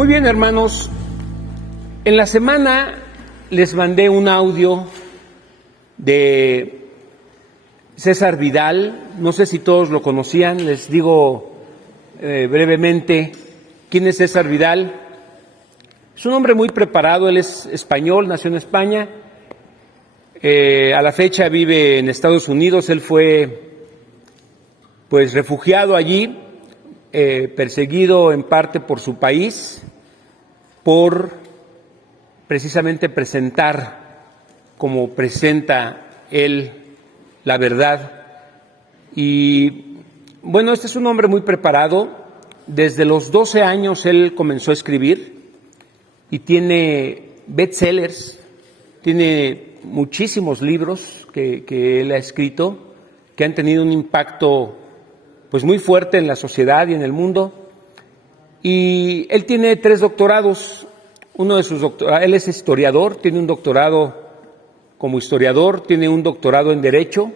Muy bien, hermanos. En la semana les mandé un audio de César Vidal. No sé si todos lo conocían. Les digo brevemente quién es César Vidal. Es un hombre muy preparado. Él es español, nació en España. A la fecha vive en Estados Unidos. Él fue refugiado allí, perseguido en parte por su país, por precisamente presentar como presenta él la verdad. Y bueno, este es un hombre muy preparado. Desde los 12 años él comenzó a escribir y tiene bestsellers, tiene muchísimos libros que él ha escrito, que han tenido un impacto pues muy fuerte en la sociedad y en el mundo. Y él tiene 3 doctorados. Uno de sus doctorados, él es historiador, tiene un doctorado como historiador, tiene un doctorado en Derecho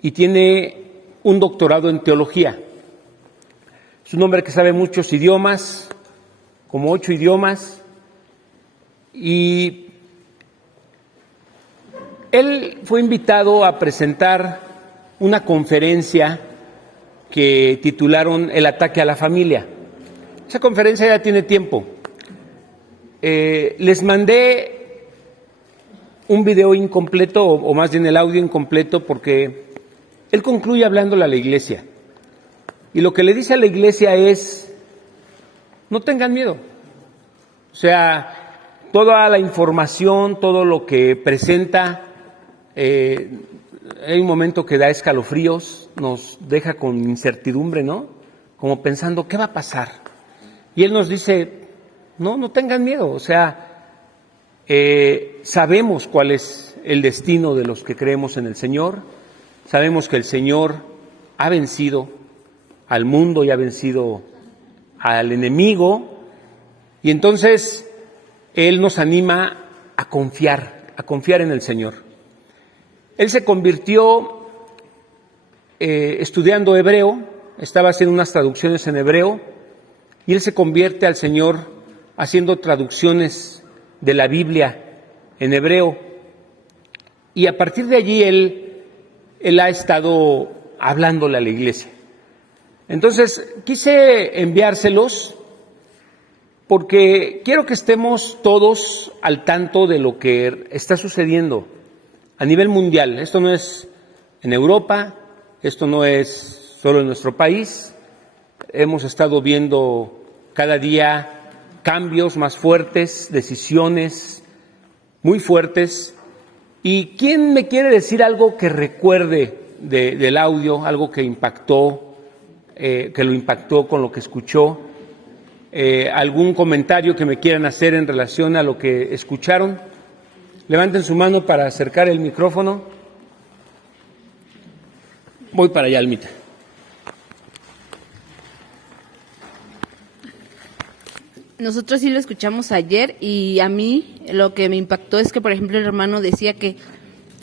y tiene un doctorado en Teología. Es un hombre que sabe muchos idiomas, como 8 idiomas, y él fue invitado a presentar una conferencia que titularon El ataque a la familia. Esa conferencia ya tiene tiempo. Les mandé un video incompleto, o más bien el audio incompleto, porque él concluye hablándole a la iglesia. Y lo que le dice a la iglesia es: no tengan miedo. O sea, toda la información, todo lo que presenta, hay un momento que da escalofríos, nos deja con incertidumbre, ¿no? Como pensando, ¿qué va a pasar? Y él nos dice, no tengan miedo. O sea, sabemos cuál es el destino de los que creemos en el Señor. Sabemos que el Señor ha vencido al mundo y ha vencido al enemigo. Y entonces él nos anima a confiar en el Señor. Él se convirtió estudiando hebreo, estaba haciendo unas traducciones en hebreo, y él se convierte al Señor haciendo traducciones de la Biblia en hebreo. Y a partir de allí él ha estado hablándole a la iglesia. Entonces, quise enviárselos porque quiero que estemos todos al tanto de lo que está sucediendo a nivel mundial. Esto no es en Europa, esto no es solo en nuestro país. Hemos estado viendo cada día cambios más fuertes, decisiones muy fuertes. ¿Y quién me quiere decir algo que recuerde del audio, algo que impactó, que lo impactó con lo que escuchó? ¿Algún comentario que me quieran hacer en relación a lo que escucharon? Levanten su mano para acercar el micrófono. Voy para allá, Almita. Nosotros sí lo escuchamos ayer y a mí lo que me impactó es que, por ejemplo, el hermano decía que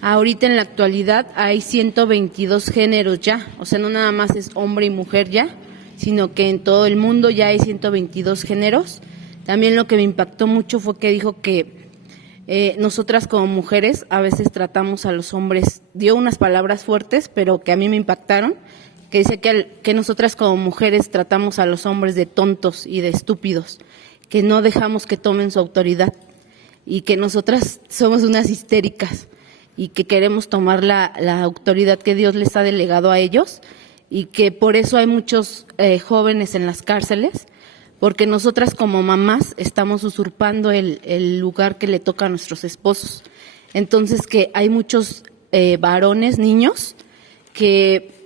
ahorita en la actualidad hay 122 géneros ya, o sea, no nada más es hombre y mujer ya, sino que en todo el mundo ya hay 122 géneros. También lo que me impactó mucho fue que dijo que nosotras como mujeres a veces tratamos a los hombres, dio unas palabras fuertes, pero que a mí me impactaron, que dice que nosotras como mujeres tratamos a los hombres de tontos y de estúpidos, que no dejamos que tomen su autoridad y que nosotras somos unas histéricas y que queremos tomar la autoridad que Dios les ha delegado a ellos, y que por eso hay muchos jóvenes en las cárceles, porque nosotras como mamás estamos usurpando el lugar que le toca a nuestros esposos. Entonces que hay muchos varones, niños, que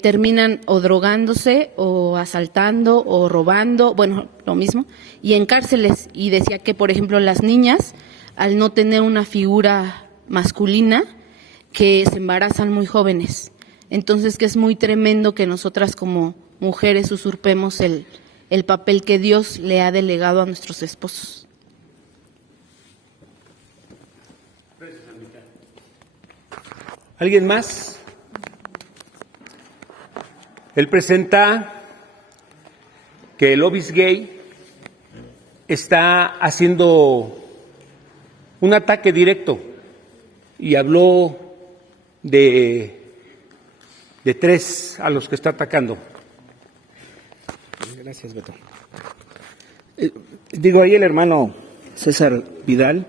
terminan o drogándose o asaltando o robando, bueno, lo mismo, y en cárceles. Y decía que, por ejemplo, las niñas, al no tener una figura masculina, que se embarazan muy jóvenes. Entonces que es muy tremendo que nosotras como mujeres usurpemos el papel que Dios le ha delegado a nuestros esposos. ¿Alguien más? Él presenta que el obis gay está haciendo un ataque directo y habló de tres a los que está atacando. Gracias, Beto. Ahí el hermano César Vidal,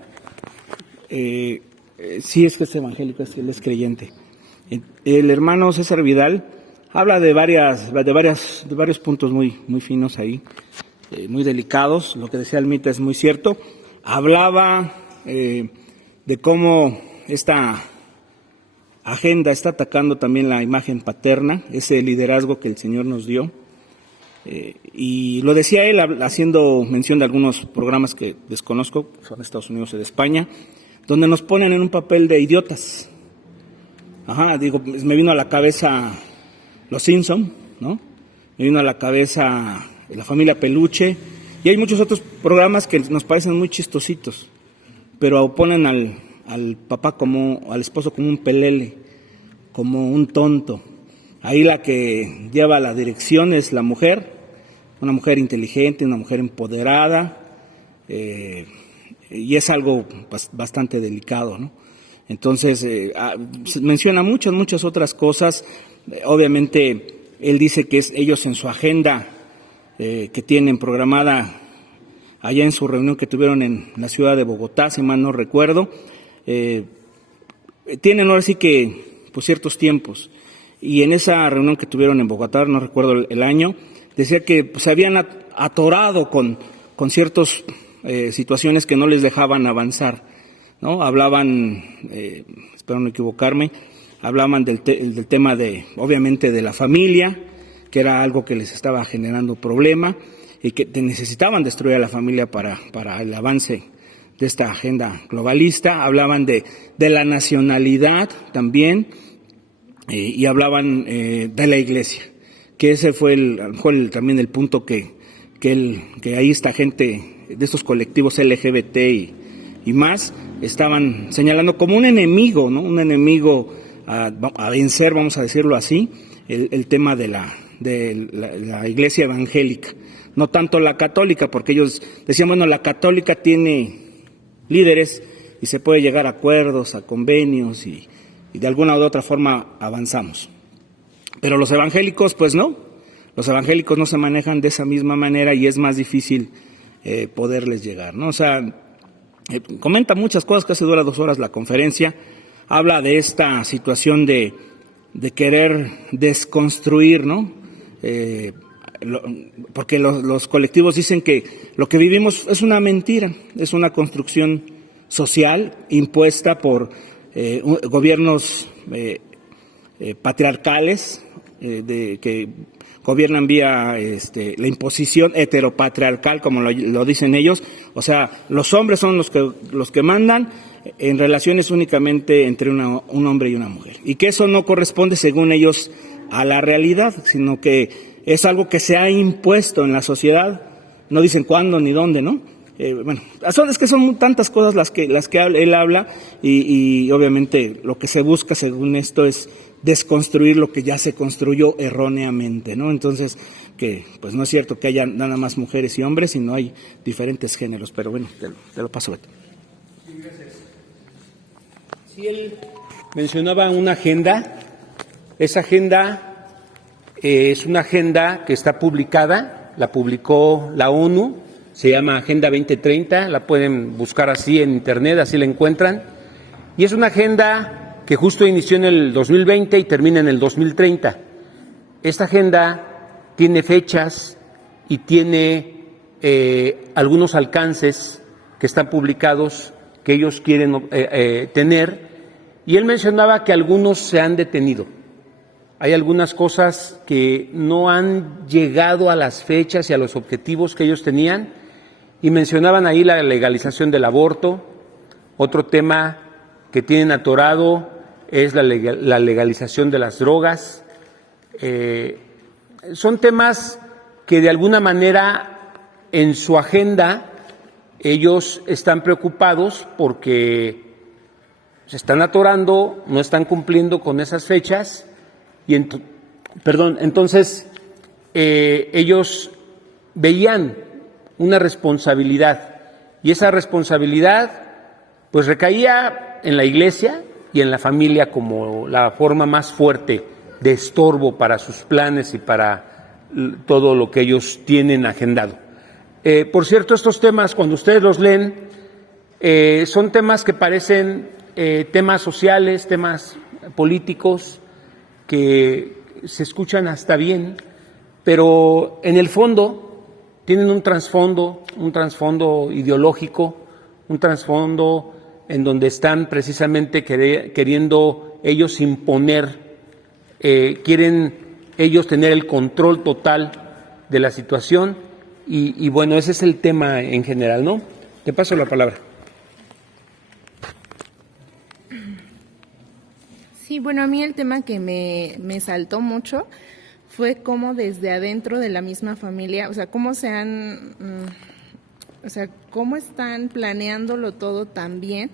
sí es que es evangélico, es que él es creyente. El hermano César Vidal habla de varios puntos muy finos ahí, muy delicados. Lo que decía Almita es muy cierto. Hablaba de cómo esta agenda está atacando también la imagen paterna, ese liderazgo que el Señor nos dio. Y lo decía él haciendo mención de algunos programas que desconozco, son de Estados Unidos y de España, donde nos ponen en un papel de idiotas. Me vino a la cabeza Los Simpson, ¿no? Me vino a la cabeza La Familia Peluche, y hay muchos otros programas que nos parecen muy chistositos, pero ponen al papá al esposo como un pelele, como un tonto. Ahí la que lleva la dirección es la mujer, una mujer inteligente, una mujer empoderada, y es algo bastante delicado, ¿no? Entonces, menciona muchas otras cosas. Obviamente, él dice que ellos en su agenda que tienen programada allá en su reunión que tuvieron en la ciudad de Bogotá, si mal no recuerdo, tienen ahora sí que ciertos tiempos. Y en esa reunión que tuvieron en Bogotá, no recuerdo el año, decía que se habían atorado con ciertas situaciones que no les dejaban avanzar, ¿no? Hablaban, espero no equivocarme, hablaban del tema obviamente de la familia, que era algo que les estaba generando problema y que necesitaban destruir a la familia para el avance de esta agenda globalista. Hablaban de la nacionalidad también, y hablaban de la iglesia, que ese fue a lo mejor también el punto que ahí esta gente de estos colectivos LGBT y más estaban señalando como un enemigo, ¿no? Un enemigo a vencer, vamos a decirlo así, el tema de la iglesia evangélica, no tanto la católica, porque ellos decían, bueno, la católica tiene líderes y se puede llegar a acuerdos, a convenios y de alguna u otra forma avanzamos. Pero los evangélicos, pues no, los evangélicos no se manejan de esa misma manera y es más difícil poderles llegar, ¿no? O sea, comenta muchas cosas, casi dura 2 horas la conferencia, habla de esta situación de querer desconstruir, ¿no? Porque los colectivos dicen que lo que vivimos es una mentira, es una construcción social impuesta por gobiernos patriarcales que gobiernan vía la imposición heteropatriarcal, como lo dicen ellos. O sea, los hombres son los que mandan en relaciones únicamente entre un hombre y una mujer, y que eso no corresponde según ellos a la realidad, sino que es algo que se ha impuesto en la sociedad. No dicen cuándo ni dónde, ¿no? Es que son tantas cosas las que él habla y obviamente lo que se busca según esto es desconstruir lo que ya se construyó erróneamente, ¿no? Entonces, que pues no es cierto que haya nada más mujeres y hombres, sino hay diferentes géneros, pero bueno, te lo paso, Beto. Sí, gracias. Sí, él mencionaba una agenda. Esa agenda es una agenda que está publicada, la publicó la ONU, se llama Agenda 2030, la pueden buscar así en internet, así la encuentran, y es una agenda que justo inició en el 2020 y termina en el 2030. Esta agenda tiene fechas y tiene algunos alcances que están publicados, que ellos quieren tener, y él mencionaba que algunos se han detenido. Hay algunas cosas que no han llegado a las fechas y a los objetivos que ellos tenían, y mencionaban ahí la legalización del aborto. Otro tema que tienen atorado es la legalización de las drogas. Son temas que de alguna manera en su agenda ellos están preocupados porque se están atorando, no están cumpliendo con esas fechas. Entonces ellos veían una responsabilidad, y esa responsabilidad pues recaía en la iglesia y en la familia como la forma más fuerte de estorbo para sus planes y para todo lo que ellos tienen agendado. Por cierto, estos temas, cuando ustedes los leen, son temas que parecen temas sociales, temas políticos, que se escuchan hasta bien, pero en el fondo tienen un trasfondo ideológico, un trasfondo en donde están precisamente queriendo ellos imponer, quieren ellos tener el control total de la situación y bueno, ese es el tema en general, ¿no? Te paso la palabra. Sí, bueno, a mí el tema que me saltó mucho fue cómo desde adentro de la misma familia, o sea, cómo cómo están planeándolo todo tan bien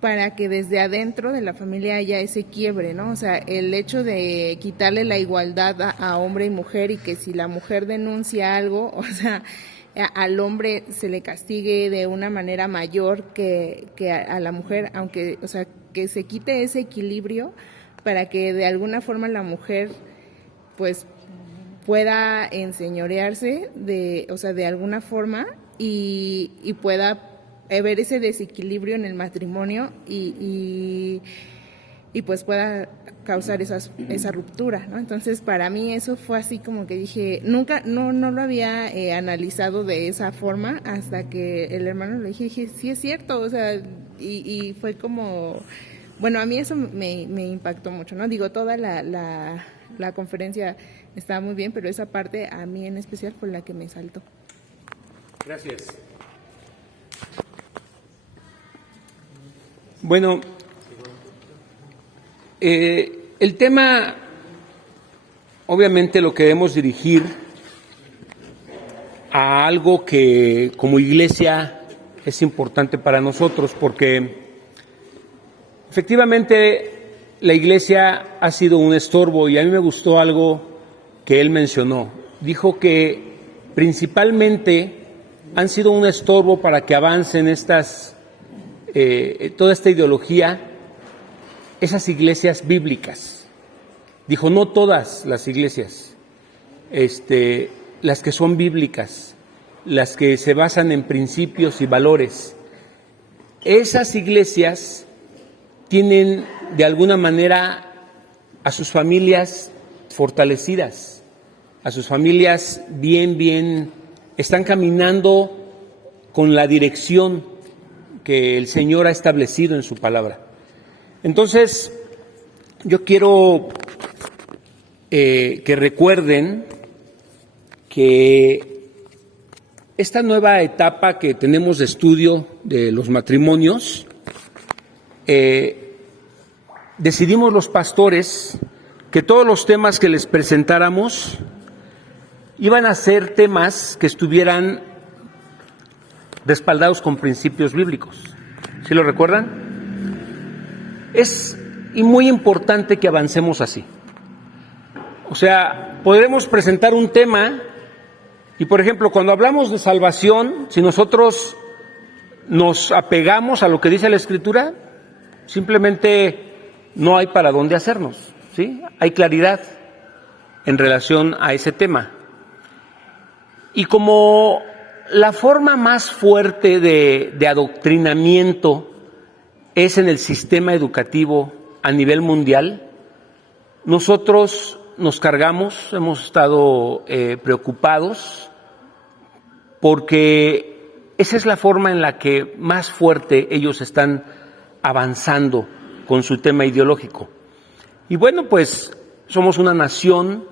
para que desde adentro de la familia haya ese quiebre, ¿no? O sea, el hecho de quitarle la igualdad a hombre y mujer y que si la mujer denuncia algo, o sea, al hombre se le castigue de una manera mayor que a la mujer, aunque, o sea, que se quite ese equilibrio para que de alguna forma la mujer pues pueda enseñorearse de alguna forma y pueda ver ese desequilibrio en el matrimonio y pues pueda causar esa ruptura, ¿no? Entonces, para mí eso fue así como que dije, nunca, no lo había analizado de esa forma hasta que el hermano le dije, sí es cierto, o sea, y fue como, bueno, a mí eso me impactó mucho, ¿no? Digo, toda la conferencia estaba muy bien, pero esa parte a mí en especial fue la que me saltó. Gracias. Bueno, el tema, obviamente lo queremos dirigir a algo que como iglesia es importante para nosotros, porque efectivamente la iglesia ha sido un estorbo y a mí me gustó algo que él mencionó. Dijo que principalmente han sido un estorbo para que avancen toda esta ideología, esas iglesias bíblicas. Dijo, no todas las iglesias, las que son bíblicas, las que se basan en principios y valores. Esas iglesias tienen de alguna manera a sus familias fortalecidas, a sus familias bien, están caminando con la dirección que el Señor ha establecido en su palabra. Entonces, yo quiero que recuerden que esta nueva etapa que tenemos de estudio de los matrimonios, decidimos los pastores que todos los temas que les presentáramos iban a ser temas que estuvieran respaldados con principios bíblicos. ¿Sí lo recuerdan? Es muy importante que avancemos así. O sea, podremos presentar un tema y, por ejemplo, cuando hablamos de salvación, si nosotros nos apegamos a lo que dice la Escritura, simplemente no hay para dónde hacernos, ¿sí? Hay claridad en relación a ese tema. Y como la forma más fuerte de adoctrinamiento es en el sistema educativo a nivel mundial, nosotros nos cargamos, hemos estado preocupados porque esa es la forma en la que más fuerte ellos están avanzando con su tema ideológico. Y bueno, pues somos una nación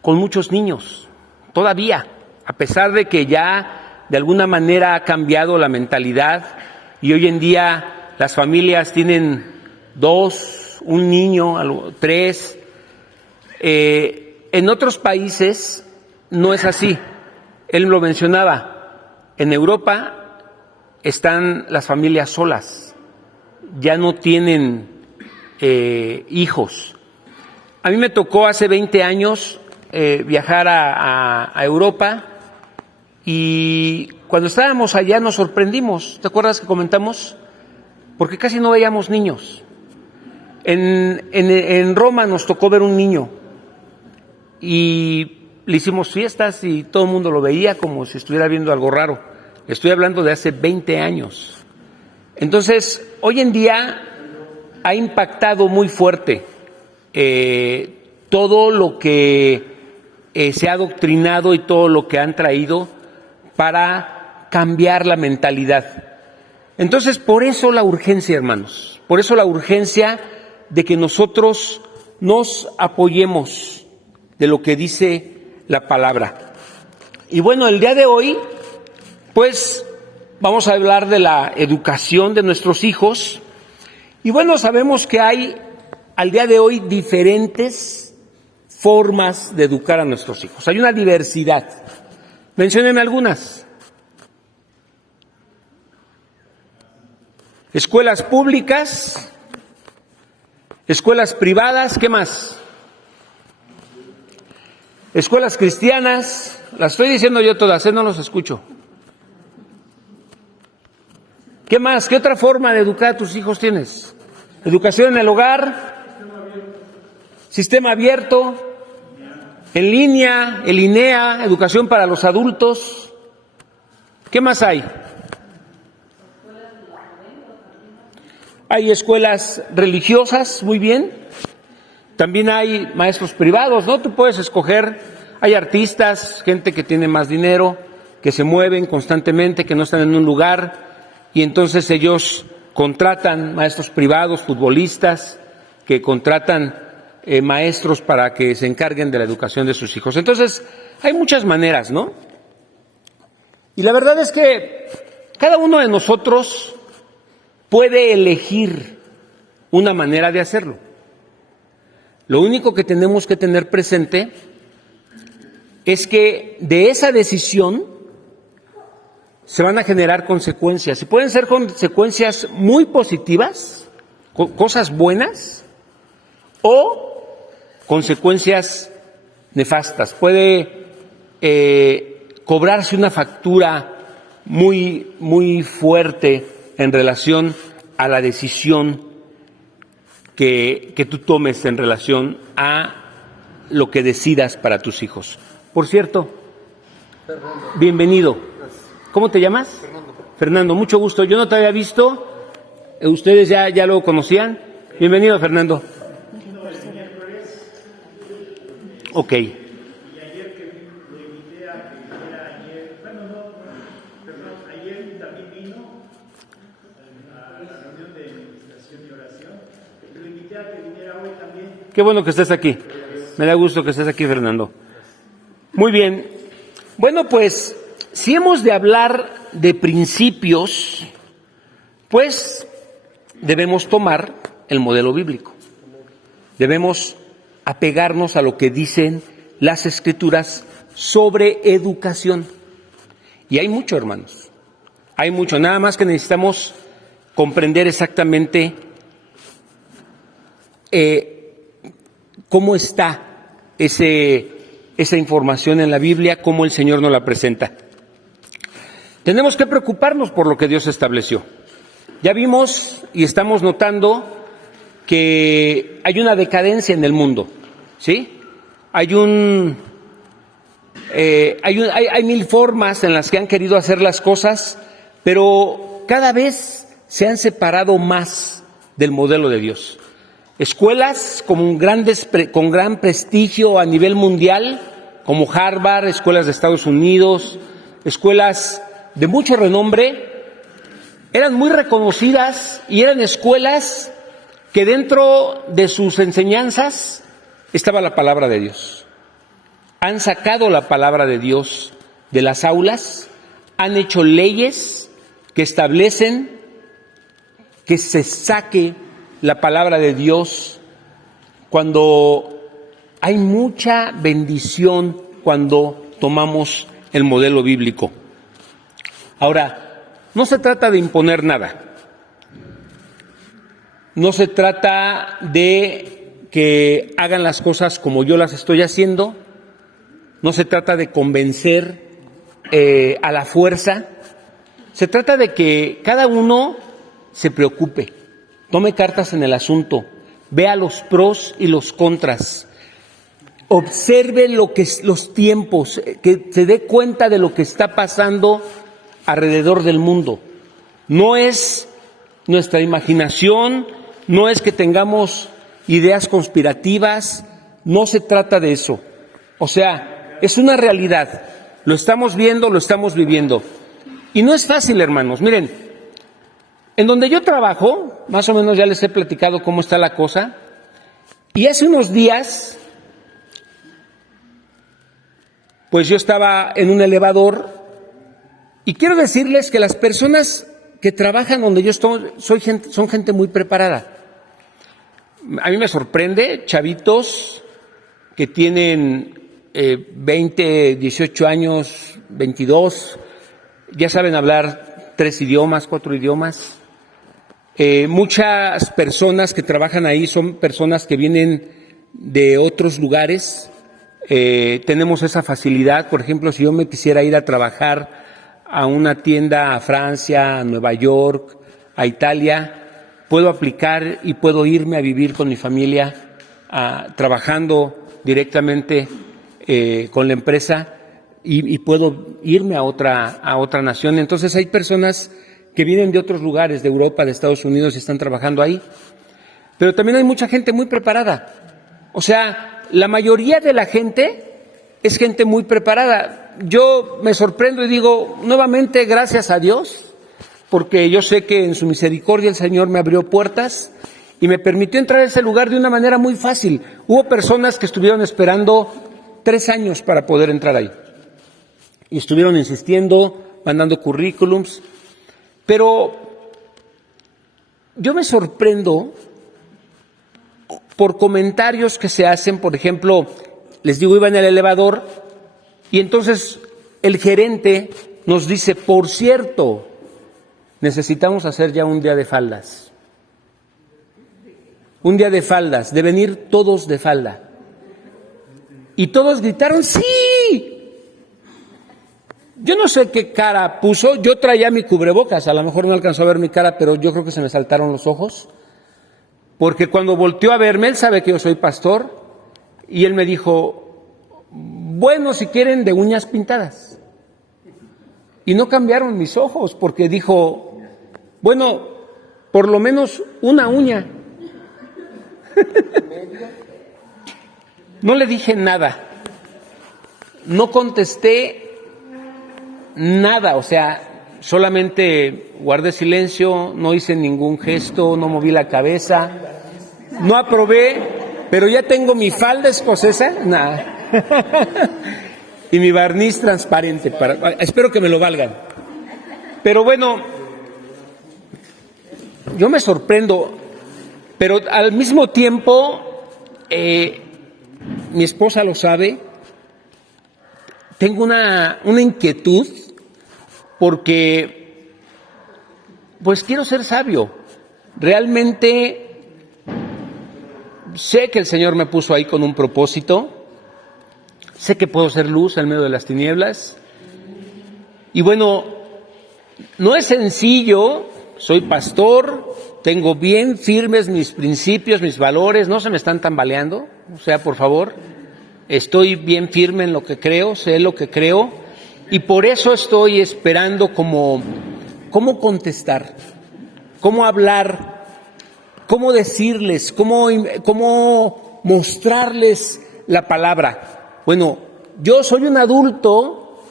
con muchos niños, todavía, a pesar de que ya de alguna manera ha cambiado la mentalidad y hoy en día las familias tienen 2, un niño, 3. En otros países no es así. Él lo mencionaba, en Europa están las familias solas, ya no tienen hijos. A mí me tocó hace 20 años viajar a Europa Y cuando estábamos allá nos sorprendimos. ¿Te acuerdas que comentamos? Porque casi no veíamos niños. En Roma nos tocó ver un niño y le hicimos fiestas y todo el mundo lo veía como si estuviera viendo algo raro. Estoy hablando de hace 20 años. Entonces, hoy en día ha impactado muy fuerte todo lo que se ha adoctrinado y todo lo que han traído para cambiar la mentalidad. Entonces, por eso la urgencia, hermanos, por eso la urgencia de que nosotros nos apoyemos de lo que dice la palabra. Y bueno, el día de hoy, pues, vamos a hablar de la educación de nuestros hijos. Y bueno, sabemos que hay al día de hoy diferentes formas de educar a nuestros hijos. Hay una diversidad. Menciónenme algunas. Escuelas públicas, escuelas privadas, ¿qué más? Escuelas cristianas, las estoy diciendo yo todas, no los escucho. ¿Qué más? ¿Qué otra forma de educar a tus hijos tienes? Educación en el hogar, sistema abierto, en línea, el INEA, educación para los adultos. ¿Qué más hay? Hay escuelas religiosas, muy bien. También hay maestros privados, ¿no? Tú puedes escoger, hay artistas, gente que tiene más dinero, que se mueven constantemente, que no están en un lugar, y entonces ellos contratan maestros privados, futbolistas, que contratan maestros para que se encarguen de la educación de sus hijos. Entonces, hay muchas maneras, ¿no? Y la verdad es que cada uno de nosotros puede elegir una manera de hacerlo. Lo único que tenemos que tener presente es que de esa decisión se van a generar consecuencias, y pueden ser consecuencias muy positivas, cosas buenas, o consecuencias nefastas. Puede cobrarse una factura muy fuerte en relación a la decisión que tú tomes en relación a lo que decidas para tus hijos. Por cierto, bienvenido. ¿Cómo te llamas? Fernando, mucho gusto. Yo no te había visto. ¿Ustedes ya lo conocían? Bienvenido, Fernando. Ok. Qué bueno que estés aquí. Me da gusto que estés aquí, Fernando. Muy bien. Bueno, pues, si hemos de hablar de principios, pues debemos tomar el modelo bíblico. Debemos apegarnos a lo que dicen las Escrituras sobre educación. Y hay mucho, hermanos. Hay mucho. Nada más que necesitamos comprender exactamente cómo está esa información en la Biblia, cómo el Señor nos la presenta. Tenemos que preocuparnos por lo que Dios estableció. Ya vimos y estamos notando que hay una decadencia en el mundo, ¿sí? Hay mil formas en las que han querido hacer las cosas, pero cada vez se han separado más del modelo de Dios. Escuelas con gran prestigio a nivel mundial, como Harvard, escuelas de Estados Unidos, escuelas de mucho renombre, eran muy reconocidas y eran escuelas que dentro de sus enseñanzas estaba la palabra de Dios. Han sacado la palabra de Dios de las aulas, han hecho leyes que establecen que se saque la palabra de Dios cuando hay mucha bendición cuando tomamos el modelo bíblico. Ahora, no se trata de imponer nada. No se trata de que hagan las cosas como yo las estoy haciendo. No se trata de convencer a la fuerza. Se trata de que cada uno se preocupe, tome cartas en el asunto, vea los pros y los contras, observe los tiempos, que se dé cuenta de lo que está pasando alrededor del mundo. No es nuestra imaginación, no es que tengamos ideas conspirativas, no se trata de eso. O sea, es una realidad, lo estamos viendo, lo estamos viviendo. Y no es fácil, hermanos. Miren, en donde yo trabajo, más o menos ya les he platicado cómo está la cosa, y hace unos días, pues yo estaba en un elevador, y quiero decirles que las personas que trabajan donde yo estoy son gente muy preparada. A mí me sorprende, chavitos que tienen 20, 18 años, 22, ya saben hablar 3 idiomas, 4 idiomas. Muchas personas que trabajan ahí son personas que vienen de otros lugares. Tenemos esa facilidad. Por ejemplo, si yo me quisiera ir a trabajar a una tienda a Francia, a Nueva York, a Italia, puedo aplicar y puedo irme a vivir con mi familia, trabajando directamente con la empresa y puedo irme a otra nación. Entonces hay personas que vienen de otros lugares, de Europa, de Estados Unidos, y están trabajando ahí. Pero también hay mucha gente muy preparada. O sea, la mayoría de la gente es gente muy preparada. Yo me sorprendo y digo, nuevamente, gracias a Dios, porque yo sé que en su misericordia el Señor me abrió puertas y me permitió entrar a ese lugar de una manera muy fácil. Hubo personas que estuvieron esperando 3 años para poder entrar ahí. Y estuvieron insistiendo, mandando currículums. Pero yo me sorprendo por comentarios que se hacen. Por ejemplo, les digo, iba en el elevador y entonces el gerente nos dice, por cierto, necesitamos hacer ya un día de faldas. Un día de faldas, de venir todos de falda. Y todos gritaron, ¡sí! Yo no sé qué cara puso, yo traía mi cubrebocas, a lo mejor no alcanzó a ver mi cara, pero yo creo que se me saltaron los ojos, porque cuando volteó a verme, él sabe que yo soy pastor, y él me dijo, bueno, si quieren de uñas pintadas. Y no cambiaron mis ojos, porque dijo, bueno, por lo menos una uña. No le dije nada, no contesté nada, o sea, solamente guardé silencio, no hice ningún gesto, no moví la cabeza, no aprobé, pero ya tengo mi falda escocesa, y mi barniz transparente, espero que me lo valgan. Pero bueno, yo me sorprendo, pero al mismo tiempo, mi esposa lo sabe, tengo una inquietud porque pues quiero ser sabio. Realmente sé que el Señor me puso ahí con un propósito, sé que puedo ser luz en medio de las tinieblas. Y bueno, no es sencillo, soy pastor, tengo bien firmes mis principios, mis valores, no se me están tambaleando, o sea, por favor. Estoy bien firme en lo que creo, sé lo que creo, y por eso estoy esperando cómo contestar, cómo hablar, cómo decirles, cómo mostrarles la palabra. Bueno, yo soy un adulto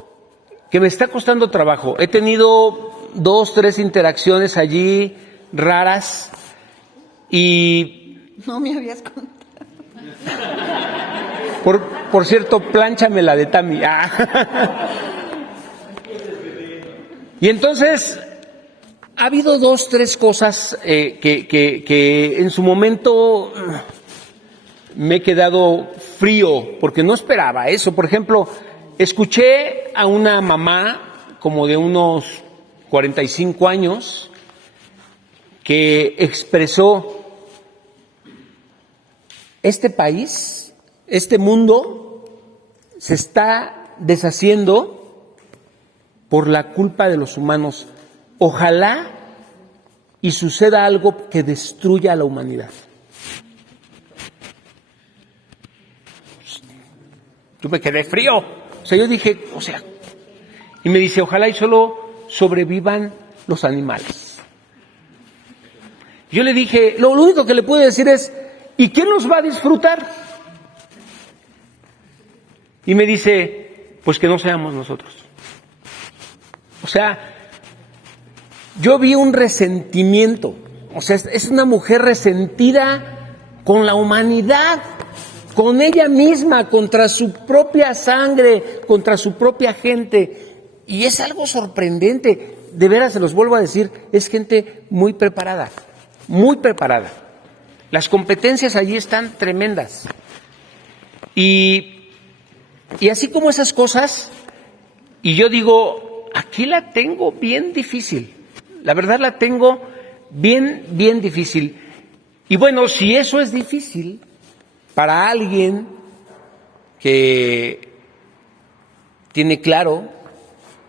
que me está costando trabajo. He tenido 2, 3 interacciones allí raras y... No me habías contado. Por cierto, plánchame la de Tami. Y entonces, ha habido 2, 3 cosas que en su momento me he quedado frío, porque no esperaba eso. Por ejemplo, escuché a una mamá como de unos 45 años que expresó, este país, este mundo se está deshaciendo por la culpa de los humanos. Ojalá y suceda algo que destruya a la humanidad. Yo me quedé frío. O sea, yo dije, y me dice, ojalá y solo sobrevivan los animales. Yo le dije, lo único que le puedo decir es, ¿y quién los va a disfrutar? Y me dice, pues que no seamos nosotros. O sea, yo vi un resentimiento. O sea, es una mujer resentida con la humanidad, con ella misma, contra su propia sangre, contra su propia gente. Y es algo sorprendente. De veras, se los vuelvo a decir, es gente muy preparada, muy preparada. Las competencias allí están tremendas. Y así como esas cosas, y yo digo, aquí la tengo bien difícil. La verdad la tengo bien difícil. Y bueno, si eso es difícil para alguien que tiene claro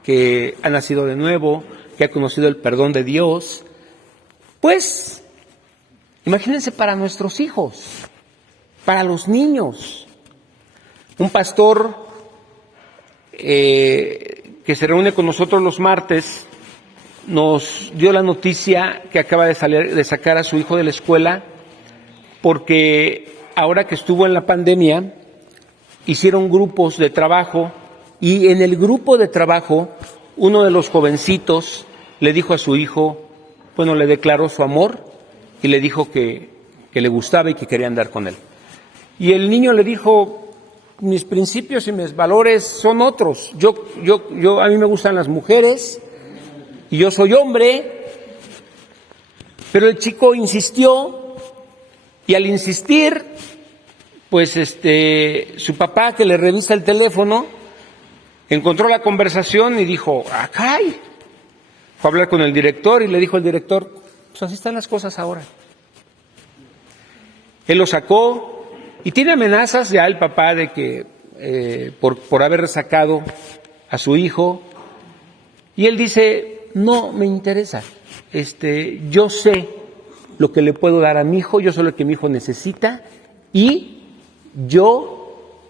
que ha nacido de nuevo, que ha conocido el perdón de Dios, pues imagínense para nuestros hijos, para los niños. Un pastor que se reúne con nosotros los martes nos dio la noticia que acaba de sacar a su hijo de la escuela, porque ahora que estuvo en la pandemia hicieron grupos de trabajo, y en el grupo de trabajo uno de los jovencitos le dijo a su hijo, le declaró su amor y le dijo que le gustaba y que quería andar con él. Y el niño le dijo, mis principios y mis valores son otros. A mí me gustan las mujeres y yo soy hombre. Pero el chico insistió, y al insistir, pues su papá, que le revisa el teléfono, encontró la conversación y dijo, ¡caray! Fue a hablar con el director y le dijo al director, pues así están las cosas ahora. Él lo sacó y tiene amenazas ya el papá de que por haber sacado a su hijo, y él dice, no me interesa, yo sé lo que le puedo dar a mi hijo, yo sé lo que mi hijo necesita, y yo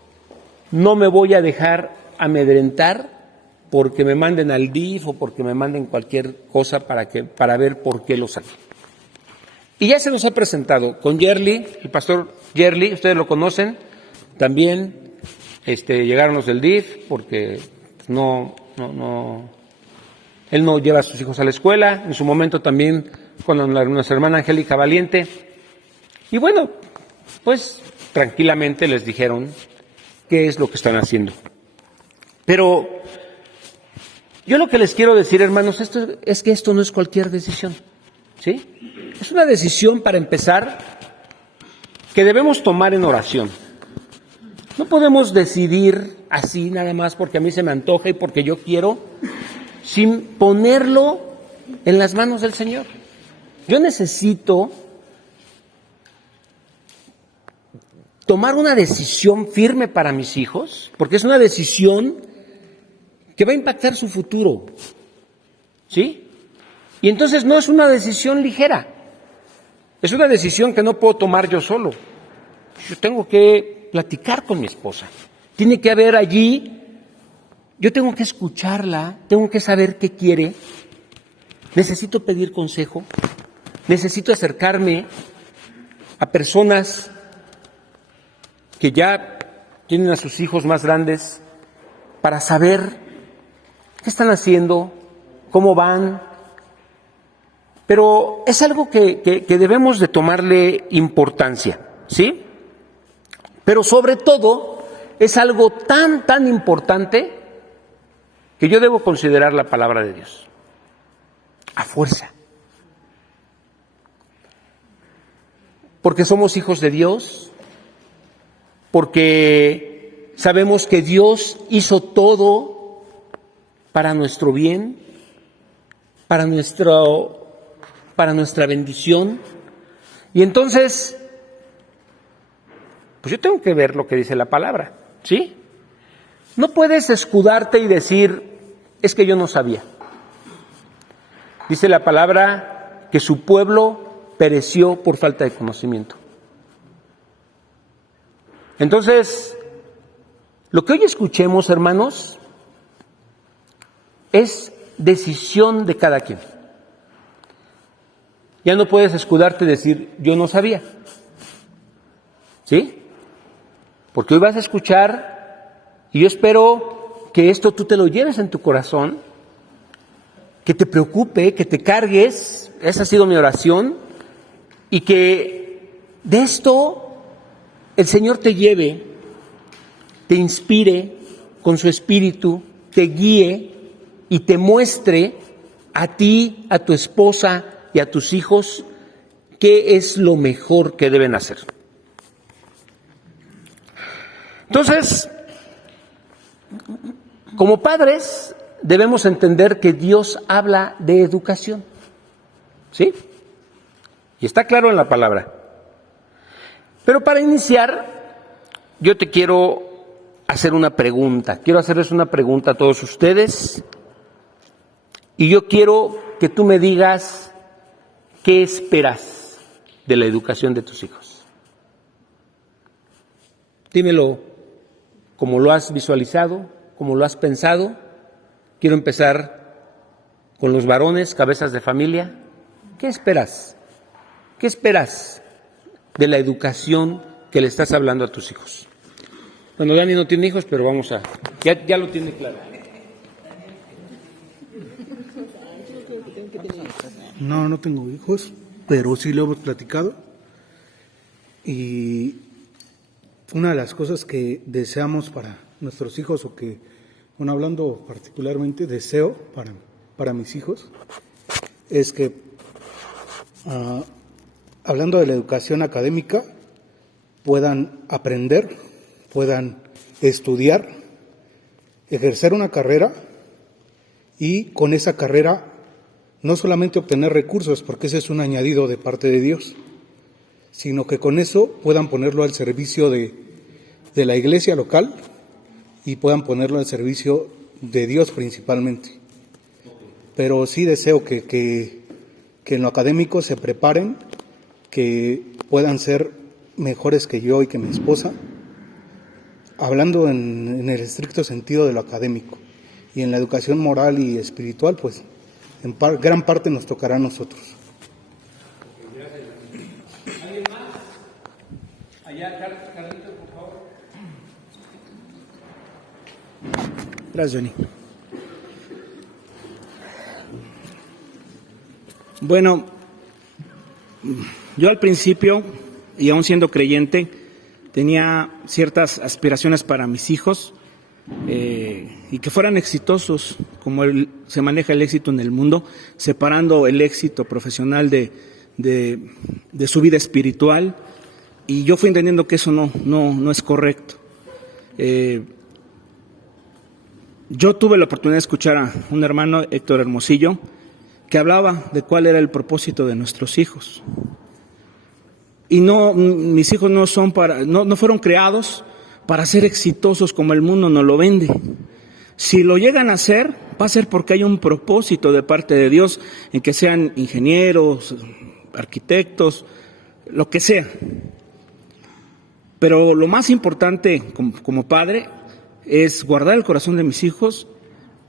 no me voy a dejar amedrentar porque me manden al DIF o porque me manden cualquier cosa para ver por qué lo saqué. Y ya se nos ha presentado con Yerli, el pastor Yerli, ustedes lo conocen, también llegaron los del DIF porque él no lleva a sus hijos a la escuela, en su momento también con nuestra hermana Angélica Valiente, y bueno, pues tranquilamente les dijeron qué es lo que están haciendo. Pero yo lo que les quiero decir, hermanos, es que esto no es cualquier decisión, ¿sí? Es una decisión, para empezar, que debemos tomar en oración. No podemos decidir así nada más porque a mí se me antoja y porque yo quiero, sin ponerlo en las manos del Señor. Yo necesito tomar una decisión firme para mis hijos, porque es una decisión que va a impactar su futuro, ¿sí? Y entonces no es una decisión ligera, es una decisión que no puedo tomar yo solo. Yo tengo que platicar con mi esposa, tiene que haber allí, yo tengo que escucharla, tengo que saber qué quiere, necesito pedir consejo, necesito acercarme a personas que ya tienen a sus hijos más grandes para saber qué están haciendo, cómo van. Pero es algo que debemos de tomarle importancia, ¿sí? Pero sobre todo es algo tan importante que yo debo considerar la palabra de Dios a fuerza. Porque somos hijos de Dios, porque sabemos que Dios hizo todo para nuestro bien, para nuestra bendición. Y entonces, pues yo tengo que ver lo que dice la palabra, ¿sí? No puedes escudarte y decir, es que yo no sabía. Dice la palabra que su pueblo pereció por falta de conocimiento. Entonces, lo que hoy escuchemos, hermanos, es decisión de cada quien. Ya no puedes escudarte y decir, yo no sabía. ¿Sí? Porque hoy vas a escuchar, y yo espero que esto tú te lo lleves en tu corazón, que te preocupe, que te cargues, esa ha sido mi oración, y que de esto el Señor te lleve, te inspire con su espíritu, te guíe y te muestre a ti, a tu esposa y a tus hijos qué es lo mejor que deben hacer. Entonces, como padres debemos entender que Dios habla de educación, ¿sí? Y está claro en la palabra. Pero para iniciar, yo te quiero hacer una pregunta. Quiero hacerles una pregunta a todos ustedes. Y yo quiero que tú me digas qué esperas de la educación de tus hijos. Dímelo como lo has visualizado, como lo has pensado. Quiero empezar con los varones, cabezas de familia. ¿Qué esperas? ¿Qué esperas de la educación que le estás hablando a tus hijos? Bueno, Dani no tiene hijos, pero vamos a... Ya lo tiene claro. No tengo hijos, pero sí lo hemos platicado. Y una de las cosas que deseamos para nuestros hijos, o que, bueno, hablando particularmente, deseo para mis hijos, es que, hablando de la educación académica, puedan aprender, puedan estudiar, ejercer una carrera y con esa carrera no solamente obtener recursos, porque ese es un añadido de parte de Dios, sino que con eso puedan ponerlo al servicio de la iglesia local y puedan ponerlo al servicio de Dios principalmente. Pero sí deseo que en lo académico se preparen, que puedan ser mejores que yo y que mi esposa, hablando en el estricto sentido de lo académico. Y en la educación moral y espiritual, pues en gran parte nos tocará a nosotros. ¿Alguien más? Allá, Carlitos, por favor. Gracias, Johnny. Bueno, yo al principio, y aún siendo creyente, tenía ciertas aspiraciones para mis hijos, y que fueran exitosos, como se maneja el éxito en el mundo, separando el éxito profesional de su vida espiritual, y yo fui entendiendo que eso no es correcto. Yo tuve la oportunidad de escuchar a un hermano, Héctor Hermosillo, que hablaba de cuál era el propósito de nuestros hijos. Y mis hijos no fueron creados para ser exitosos como el mundo nos lo vende. Si lo llegan a hacer, va a ser porque hay un propósito de parte de Dios en que sean ingenieros, arquitectos, lo que sea. Pero lo más importante como padre es guardar el corazón de mis hijos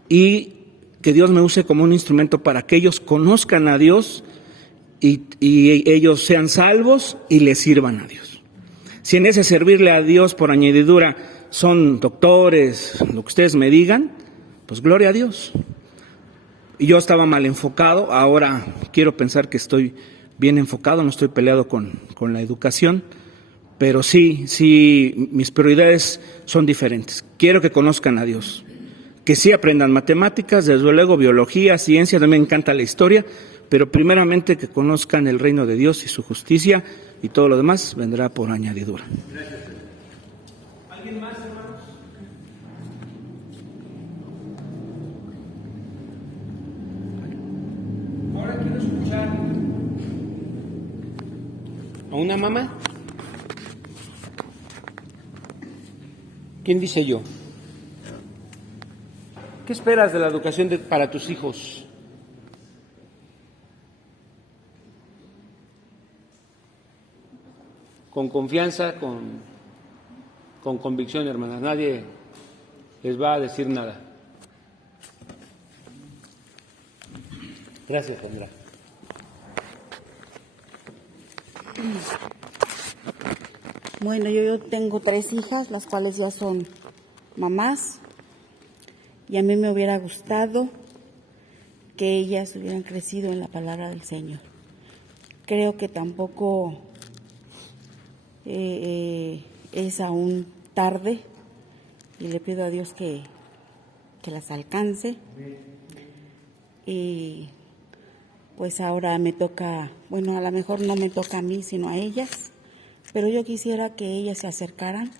y que Dios me use como un instrumento para que ellos conozcan a Dios y ellos sean salvos y le sirvan a Dios. Si en ese servirle a Dios por añadidura son doctores, lo que ustedes me digan, pues gloria a Dios. Y yo estaba mal enfocado, ahora quiero pensar que estoy bien enfocado, no estoy peleado con la educación, pero sí, mis prioridades son diferentes. Quiero que conozcan a Dios, que sí aprendan matemáticas, desde luego biología, ciencia, también me encanta la historia, pero primeramente que conozcan el reino de Dios y su justicia, y todo lo demás vendrá por añadidura. Gracias. ¿Alguien más, hermanos? Ahora quiero escuchar a una mamá. ¿Quién dice yo? ¿Qué esperas de la educación para tus hijos? Con confianza, con convicción, hermanas. Nadie les va a decir nada. Gracias, Sandra. Bueno, yo tengo 3 hijas, las cuales ya son mamás, y a mí me hubiera gustado que ellas hubieran crecido en la palabra del Señor. Creo que tampoco es aún tarde, y le pido a Dios que las alcance. Y pues ahora me toca, bueno, a lo mejor no me toca a mí, sino a ellas, pero yo quisiera que ellas se acercaran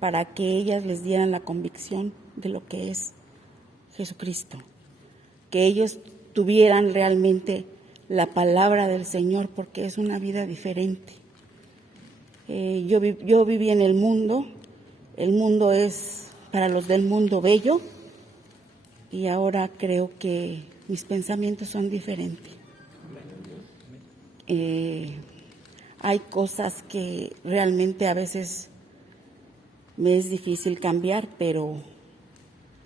para que ellas les dieran la convicción de lo que es Jesucristo, que ellos tuvieran realmente la palabra del Señor, porque es una vida diferente. Yo viví en el mundo es para los del mundo bello, y ahora creo que mis pensamientos son diferentes. Hay cosas que realmente a veces me es difícil cambiar, pero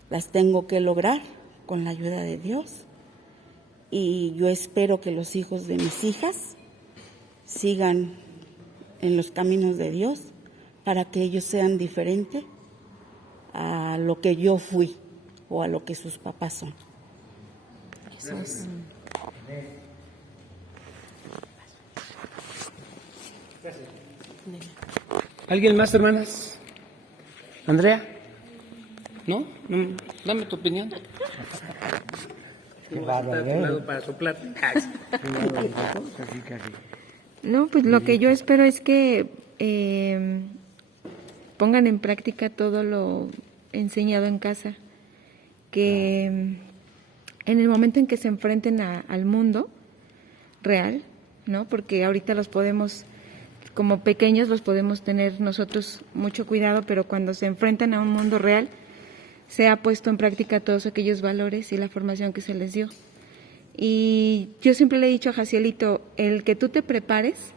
las tengo que lograr con la ayuda de Dios. Y yo espero que los hijos de mis hijas sigan en los caminos de Dios, para que ellos sean diferentes a lo que yo fui o a lo que sus papás son. Eso es. ¿Alguien más, hermanas? ¿Andrea? ¿No? Dame tu opinión. Qué bárbaro, para soplar. No, pues lo que yo espero es que pongan en práctica todo lo enseñado en casa, que en el momento en que se enfrenten al mundo real, ¿no? Porque ahorita los podemos, como pequeños, los podemos tener nosotros mucho cuidado, pero cuando se enfrentan a un mundo real, se ha puesto en práctica todos aquellos valores y la formación que se les dio. Y yo siempre le he dicho a Jacielito, el que tú te prepares,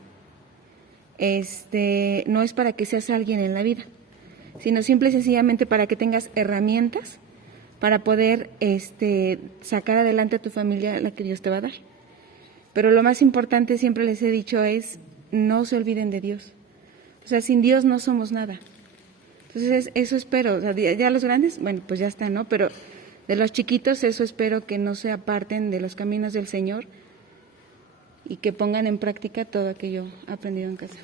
no es para que seas alguien en la vida, sino simple y sencillamente para que tengas herramientas para poder sacar adelante a tu familia, la que Dios te va a dar. Pero lo más importante, siempre les he dicho, es no se olviden de Dios. O sea, sin Dios no somos nada. Entonces, eso espero. O sea, ya los grandes, bueno, pues ya está, ¿no? Pero de los chiquitos, eso espero, que no se aparten de los caminos del Señor y que pongan en práctica todo aquello aprendido en casa.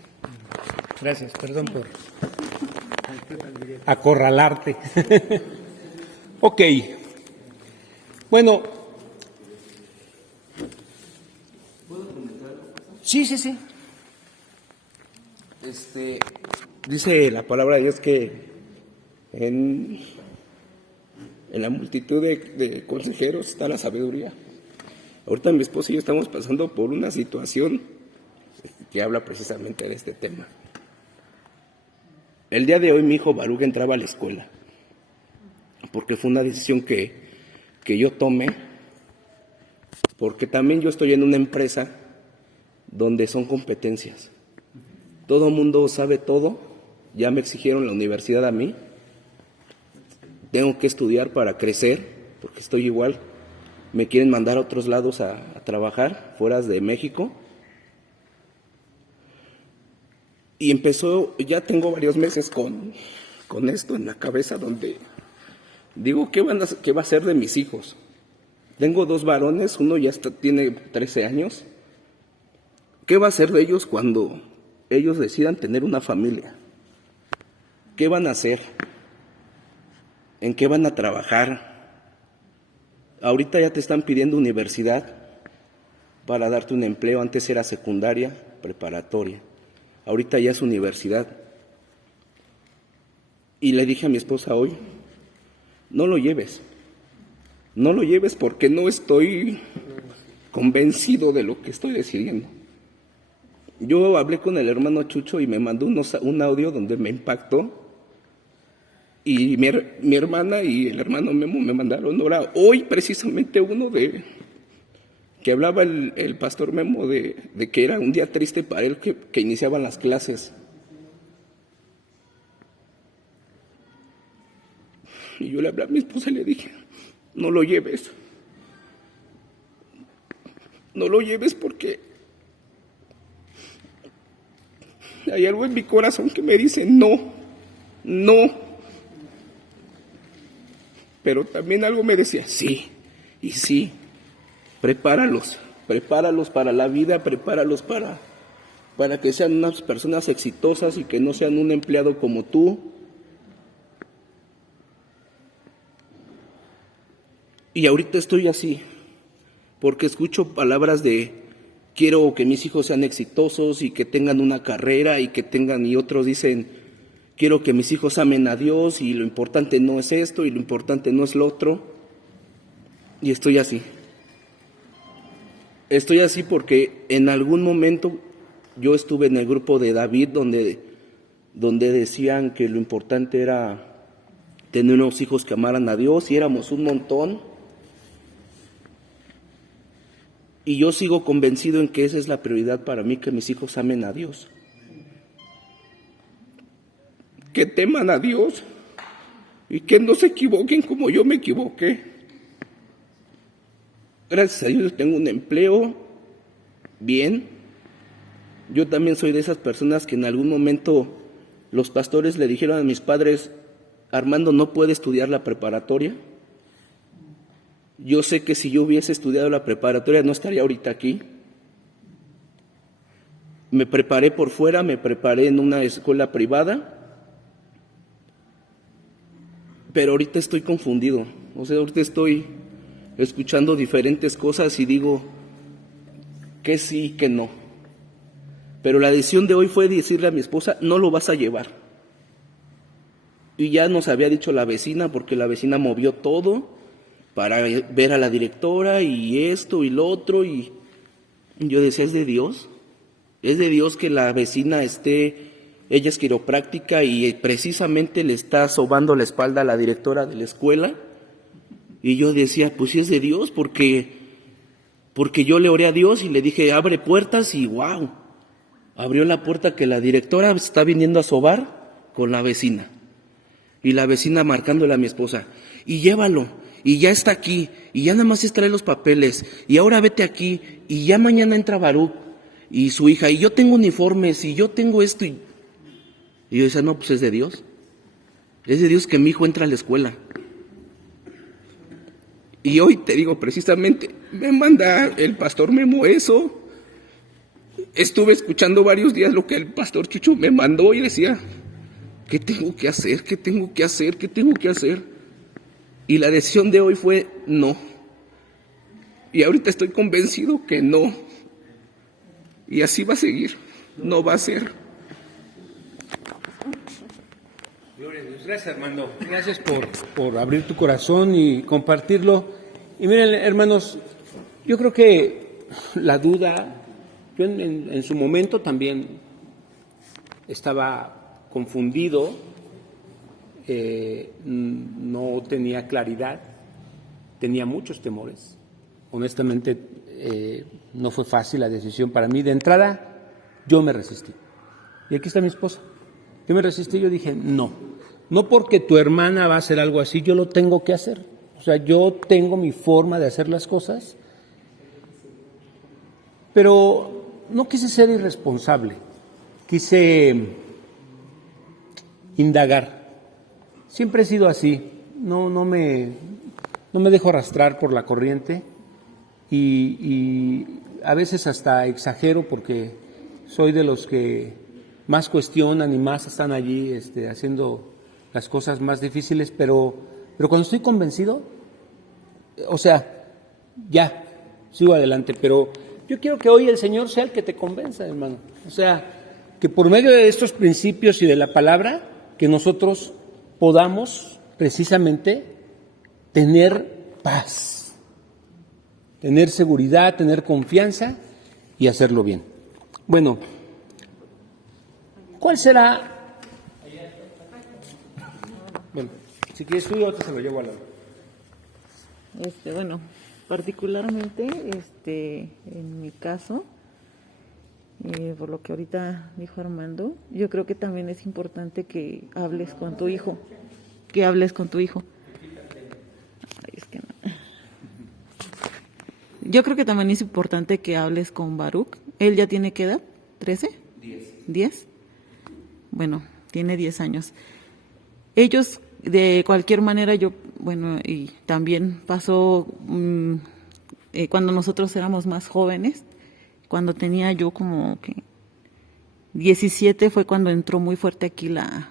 Gracias, perdón por acorralarte. Ok. Bueno. Sí. Dice la palabra de Dios que en la multitud de consejeros está la sabiduría. Ahorita mi esposo y yo estamos pasando por una situación que habla precisamente de este tema. El día de hoy mi hijo Baruch entraba a la escuela, porque fue una decisión que yo tomé, porque también yo estoy en una empresa donde son competencias. Todo el mundo sabe todo, ya me exigieron la universidad a mí, tengo que estudiar para crecer, porque estoy igual, me quieren mandar a otros lados a trabajar, fuera de México. Y empezó, ya tengo varios meses con esto en la cabeza, donde digo, ¿qué va a ser de mis hijos? Tengo 2 varones, uno ya tiene 13 años. ¿Qué va a ser de ellos cuando ellos decidan tener una familia? ¿Qué van a hacer? ¿En qué van a trabajar? Ahorita ya te están pidiendo universidad para darte un empleo. Antes era secundaria, preparatoria. Ahorita ya es universidad. Y le dije a mi esposa hoy, no lo lleves porque no estoy convencido de lo que estoy decidiendo. Yo hablé con el hermano Chucho y me mandó un audio donde me impactó Y mi hermana y el hermano Memo me mandaron ahora, hoy precisamente uno que hablaba el pastor Memo de que era un día triste para él que iniciaban las clases. Y yo le hablé a mi esposa y le dije, no lo lleves. No lo lleves porque hay algo en mi corazón que me dice no. Pero también algo me decía, sí, y sí, prepáralos para la vida, prepáralos para que sean unas personas exitosas y que no sean un empleado como tú. Y ahorita estoy así, porque escucho palabras de quiero que mis hijos sean exitosos y que tengan una carrera y otros dicen quiero que mis hijos amen a Dios y lo importante no es esto y lo importante no es lo otro. Y estoy así. Estoy así porque en algún momento yo estuve en el grupo de David donde decían que lo importante era tener unos hijos que amaran a Dios y éramos un montón. Y yo sigo convencido en que esa es la prioridad para mí, que mis hijos amen a Dios. Que teman a Dios y que no se equivoquen como yo me equivoqué. Gracias a Dios tengo un empleo bien. Yo también soy de esas personas que en algún momento los pastores le dijeron a mis padres, Armando no puede estudiar la preparatoria. Yo sé que si yo hubiese estudiado la preparatoria no estaría ahorita aquí. Me preparé por fuera, me preparé en una escuela privada, pero ahorita estoy confundido. O sea, ahorita estoy escuchando diferentes cosas y digo que sí, que no. Pero la decisión de hoy fue decirle a mi esposa, no lo vas a llevar. Y ya nos había dicho la vecina, porque la vecina movió todo para ver a la directora y esto y lo otro, y yo decía, ¿es de Dios? ¿Es de Dios que la vecina ella es quiropráctica y precisamente le está sobando la espalda a la directora de la escuela? Y yo decía, pues sí es de Dios, porque yo le oré a Dios y le dije, abre puertas, y wow, abrió la puerta que la directora está viniendo a sobar con la vecina. Y la vecina marcándole a mi esposa, y llévalo, y ya está aquí, y ya nada más es traer los papeles, y ahora vete aquí, y ya mañana entra Baruch y su hija, y yo tengo uniformes, y yo tengo esto, y yo decía, no, pues es de Dios que mi hijo entra a la escuela. Y hoy te digo, precisamente, me manda el pastor Memo eso. Estuve escuchando varios días lo que el pastor Chucho me mandó y decía, ¿qué tengo que hacer? ¿Qué tengo que hacer? ¿Qué tengo que hacer? Y la decisión de hoy fue no. Y ahorita estoy convencido que no. Y así va a seguir. No va a ser. Gloria a Dios. Gracias, Armando. Gracias por abrir tu corazón y compartirlo. Y miren, hermanos, yo creo que la duda, yo en su momento también estaba confundido. No tenía claridad, tenía muchos temores. Honestamente, no fue fácil la decisión para mí. De entrada, yo me resistí. Y aquí está mi esposa. Yo me resistí, yo dije, no porque tu hermana va a hacer algo así, yo lo tengo que hacer. O sea, yo tengo mi forma de hacer las cosas, pero no quise ser irresponsable, quise indagar. Siempre he sido así, no me dejo arrastrar por la corriente y a veces hasta exagero porque soy de los que más cuestionan y más están allí haciendo las cosas más difíciles, pero cuando estoy convencido, o sea, ya, sigo adelante, pero yo quiero que hoy el Señor sea el que te convenza, hermano. O sea, que por medio de estos principios y de la palabra, que nosotros podamos precisamente tener paz, tener seguridad, tener confianza y hacerlo bien. Bueno, ¿cuál será Bueno, si quieres tú, yo te se lo llevo al lado. Bueno, particularmente, en mi caso, por lo que ahorita dijo Armando, yo creo que también es importante que hables con tu hijo, Ay, es que no. Yo creo que también es importante que hables con Baruch. ¿Él ya tiene qué edad? ¿13? 10. Bueno, tiene 10 años. Ellos, de cualquier manera, y también pasó cuando nosotros éramos más jóvenes, cuando tenía yo como que 17 fue cuando entró muy fuerte aquí la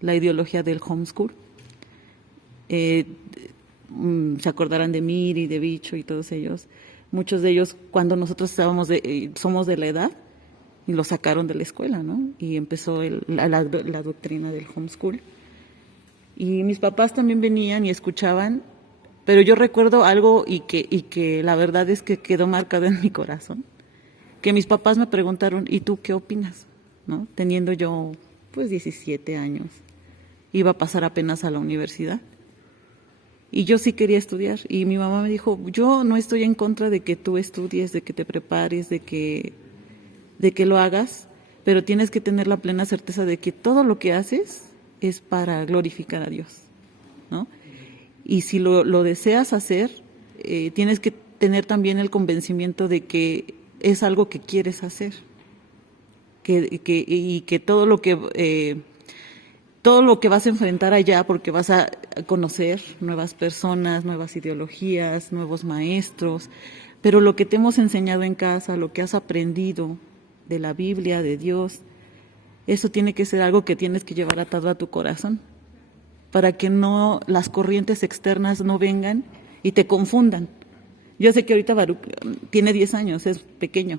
ideología del homeschool. Se acordarán de Miri, de Bicho y todos ellos. Muchos de ellos, cuando nosotros somos de la edad, y lo sacaron de la escuela, ¿no? Y empezó la doctrina del homeschool. Y mis papás también venían y escuchaban, pero yo recuerdo algo y que la verdad es que quedó marcado en mi corazón, que mis papás me preguntaron, ¿y tú qué opinas? ¿No? Teniendo yo, 17 años, iba a pasar apenas a la universidad. Y yo sí quería estudiar. Y mi mamá me dijo, yo no estoy en contra de que tú estudies, de que te prepares, de que lo hagas, pero tienes que tener la plena certeza de que todo lo que haces es para glorificar a Dios, ¿no? Y si lo deseas hacer, tienes que tener también el convencimiento de que es algo que quieres hacer, y que todo lo que vas a enfrentar allá, porque vas a conocer nuevas personas, nuevas ideologías, nuevos maestros, pero lo que te hemos enseñado en casa, lo que has aprendido de la Biblia, de Dios, eso tiene que ser algo que tienes que llevar atado a tu corazón, para que no las corrientes externas no vengan y te confundan. Yo sé que ahorita Baruch tiene 10 años, es pequeño,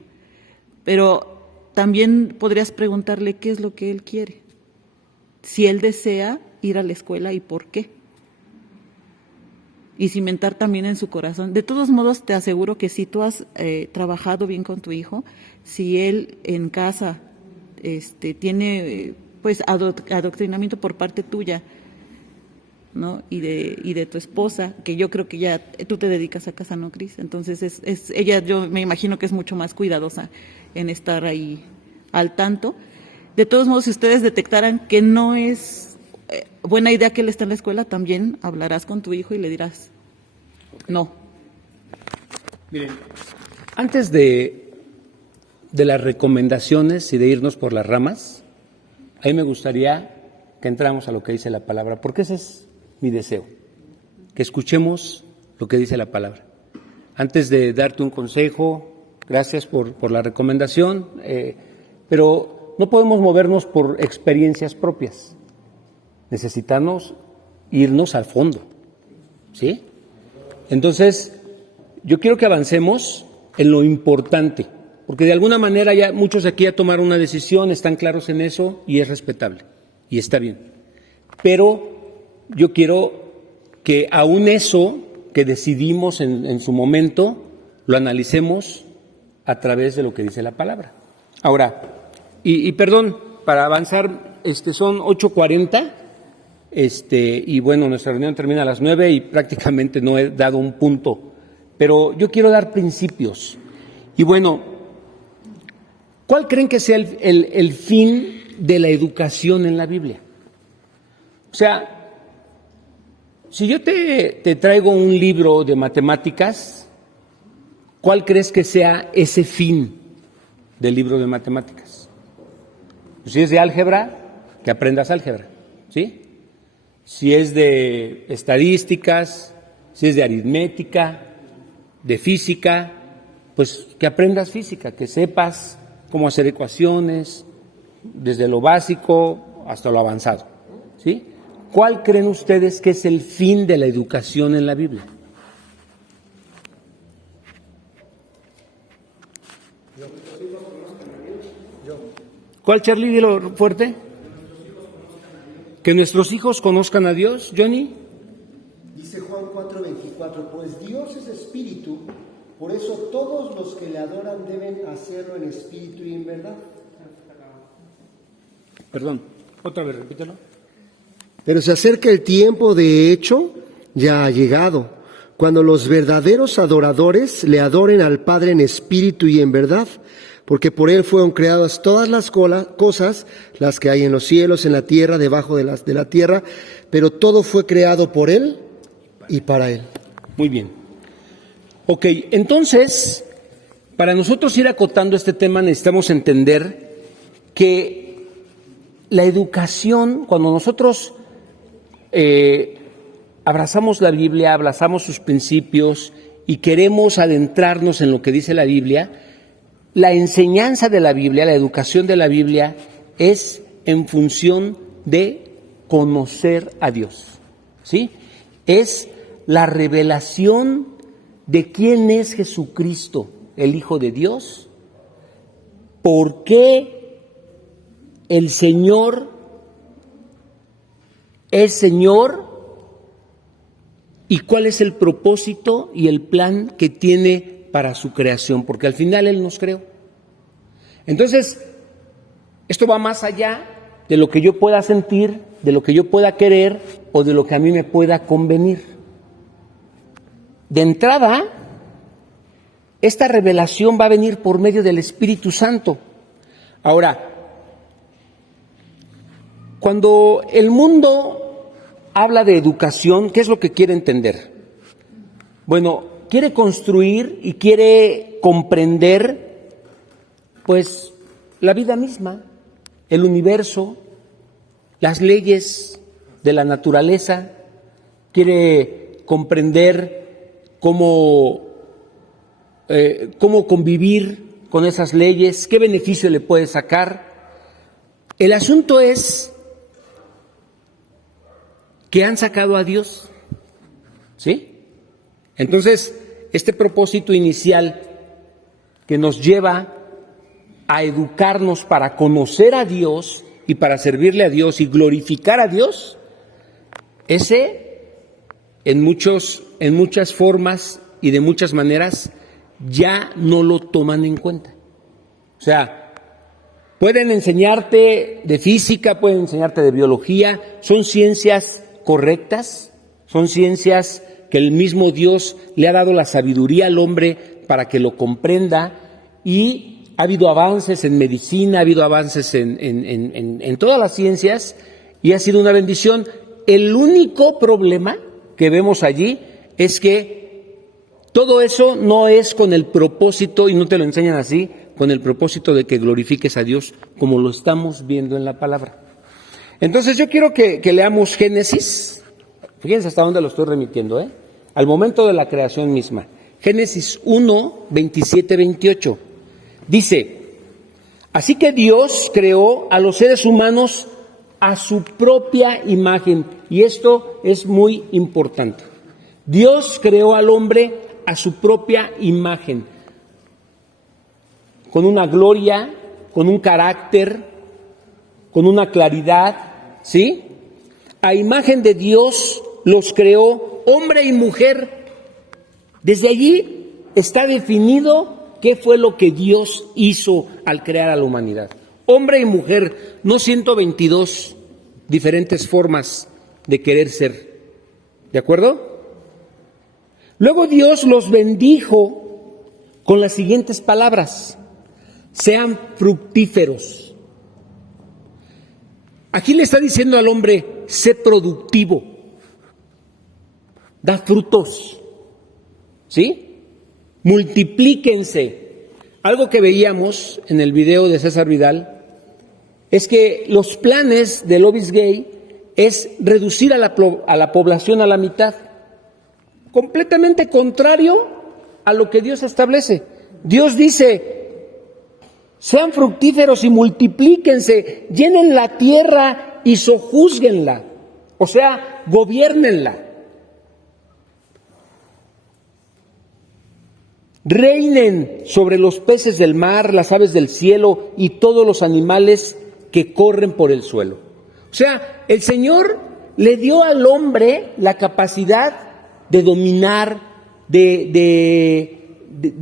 pero también podrías preguntarle qué es lo que él quiere. Si él desea ir a la escuela y por qué. Y cimentar también en su corazón. De todos modos, te aseguro que si tú has trabajado bien con tu hijo, si él en casa tiene adoctrinamiento por parte tuya, ¿no? Y de tu esposa, que yo creo que ya tú te dedicas a casa, ¿no, Cris? Entonces ella, yo me imagino que es mucho más cuidadosa en estar ahí al tanto. De todos modos, si ustedes detectaran que no es buena idea que él esté en la escuela, también hablarás con tu hijo y le dirás, no. Miren, antes de las recomendaciones y de irnos por las ramas, a mí me gustaría que entramos a lo que dice la palabra, porque ese es mi deseo, que escuchemos lo que dice la palabra. Antes de darte un consejo, gracias por la recomendación, pero no podemos movernos por experiencias propias. Necesitamos irnos al fondo, ¿sí? Entonces, yo quiero que avancemos en lo importante, porque de alguna manera ya muchos aquí ya tomaron una decisión, están claros en eso y es respetable y está bien. Pero yo quiero que aún eso que decidimos en su momento lo analicemos a través de lo que dice la palabra. Ahora, y perdón, para avanzar, son 8:40, y bueno, nuestra reunión termina a las 9 y prácticamente no he dado un punto, pero yo quiero dar principios. Y bueno, ¿cuál creen que sea el fin de la educación en la Biblia? O sea, si yo te traigo un libro de matemáticas, ¿cuál crees que sea ese fin del libro de matemáticas? Si es de álgebra, que aprendas álgebra, ¿sí? Si es de estadísticas, si es de aritmética, de física, pues que aprendas física, que sepas cómo hacer ecuaciones, desde lo básico hasta lo avanzado, ¿sí? ¿Cuál creen ustedes que es el fin de la educación en la Biblia? ¿Cuál, Charlie? Dilo fuerte. Que nuestros hijos conozcan a Dios, Johnny. Dice Juan 4:24, pues Dios es espíritu, por eso todos los que le adoran deben hacerlo en espíritu y en verdad. Perdón, otra vez, repítelo. Pero se acerca el tiempo, de hecho, ya ha llegado, cuando los verdaderos adoradores le adoren al Padre en espíritu y en verdad, porque por Él fueron creadas todas las cosas, las que hay en los cielos, en la tierra, debajo de la tierra, pero todo fue creado por Él y para Él. Muy bien. Ok, entonces, para nosotros ir acotando este tema necesitamos entender que la educación, cuando nosotros abrazamos la Biblia, abrazamos sus principios y queremos adentrarnos en lo que dice la Biblia, la enseñanza de la Biblia, la educación de la Biblia es en función de conocer a Dios, ¿sí? Es la revelación de quién es Jesucristo, el Hijo de Dios, por qué el Señor es Señor y cuál es el propósito y el plan que tiene para su creación, porque al final Él nos creó. Entonces, esto va más allá de lo que yo pueda sentir, de lo que yo pueda querer o de lo que a mí me pueda convenir. De entrada, esta revelación va a venir por medio del Espíritu Santo. Ahora, cuando el mundo habla de educación, ¿qué es lo que quiere entender? Bueno, quiere construir y quiere comprender, pues, la vida misma, el universo, las leyes de la naturaleza, quiere comprender cómo convivir con esas leyes, qué beneficio le puede sacar. El asunto es que han sacado a Dios, ¿sí? Entonces, este propósito inicial que nos lleva a educarnos para conocer a Dios y para servirle a Dios y glorificar a Dios, ese en muchas formas y de muchas maneras ya no lo toman en cuenta. O sea, pueden enseñarte de física, pueden enseñarte de biología, son ciencias correctas, son ciencias que el mismo Dios le ha dado la sabiduría al hombre para que lo comprenda, y ha habido avances en medicina, ha habido avances en todas las ciencias y ha sido una bendición. El único problema que vemos allí es que todo eso no es con el propósito, y no te lo enseñan así, con el propósito de que glorifiques a Dios como lo estamos viendo en la palabra. Entonces yo quiero que leamos Génesis, fíjense hasta dónde lo estoy remitiendo, al momento de la creación misma. Génesis 1, 27, 28. Dice: así que Dios creó a los seres humanos a su propia imagen. Y esto es muy importante. Dios creó al hombre a su propia imagen, con una gloria, con un carácter, con una claridad, ¿sí? A imagen de Dios los creó, hombre y mujer. Desde allí está definido qué fue lo que Dios hizo al crear a la humanidad. Hombre y mujer, no 122 diferentes formas de querer ser. ¿De acuerdo? Luego Dios los bendijo con las siguientes palabras: sean fructíferos. Aquí le está diciendo al hombre: sé productivo, da frutos, ¿sí? Multiplíquense. Algo que veíamos en el video de César Vidal es que los planes del Obis Gay es reducir a la población a la mitad, completamente contrario a lo que Dios establece. Dios dice: sean fructíferos y multiplíquense, llenen la tierra y sojúzguenla, o sea, gobiérnenla. Reinen sobre los peces del mar, las aves del cielo y todos los animales que corren por el suelo. O sea, el Señor le dio al hombre la capacidad de dominar, de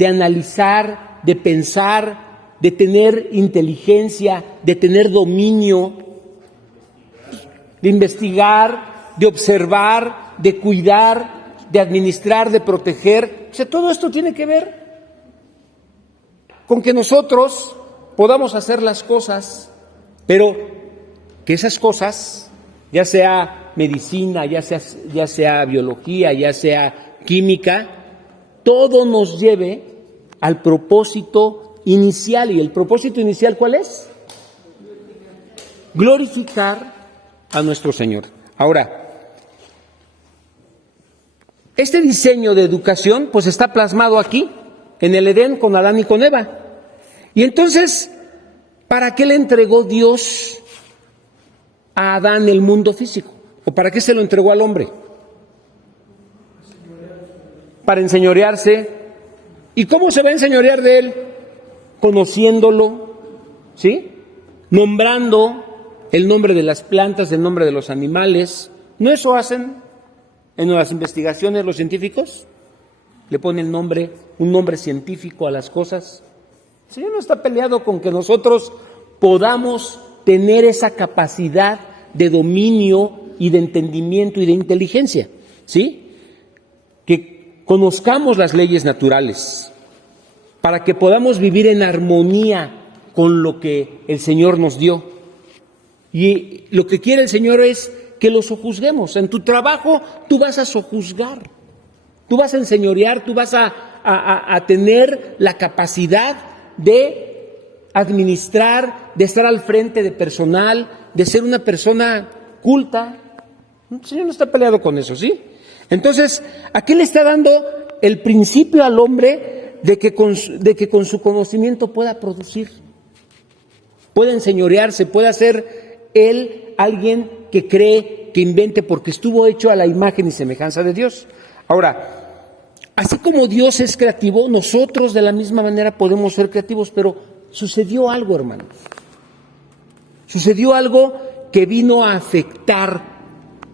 analizar, de pensar, de tener inteligencia, de tener dominio. de investigar, de observar, de cuidar, de administrar, de proteger. O sea, todo esto tiene que ver con que nosotros podamos hacer las cosas, pero que esas cosas, ya sea medicina, ya sea biología, ya sea química, todo nos lleve al propósito inicial. ¿Y el propósito inicial cuál es? Glorificar a nuestro Señor. Ahora, este diseño de educación pues está plasmado aquí, en el Edén, con Adán y con Eva. Y entonces, ¿para qué le entregó Dios a Adán el mundo físico? ¿O para qué se lo entregó al hombre? Para enseñorearse. ¿Y cómo se va a enseñorear de él? Conociéndolo, ¿sí? Nombrando el nombre de las plantas, el nombre de los animales. ¿No eso hacen en las investigaciones los científicos? Le ponen un nombre científico a las cosas. El Señor no está peleado con que nosotros podamos tener esa capacidad de dominio y de entendimiento y de inteligencia, ¿sí? Que conozcamos las leyes naturales para que podamos vivir en armonía con lo que el Señor nos dio. Y lo que quiere el Señor es que lo sojuzguemos. En tu trabajo tú vas a sojuzgar, tú vas a enseñorear, tú vas a tener la capacidad de administrar, de estar al frente de personal, de ser una persona culta. El Señor no está peleado con eso, ¿sí? Entonces, aquí le está dando el principio al hombre de que con su conocimiento pueda producir, pueda enseñorearse, pueda ser él alguien que cree, que invente, porque estuvo hecho a la imagen y semejanza de Dios. Ahora, así como Dios es creativo, nosotros de la misma manera podemos ser creativos, pero sucedió algo, hermanos. Sucedió algo que vino a afectar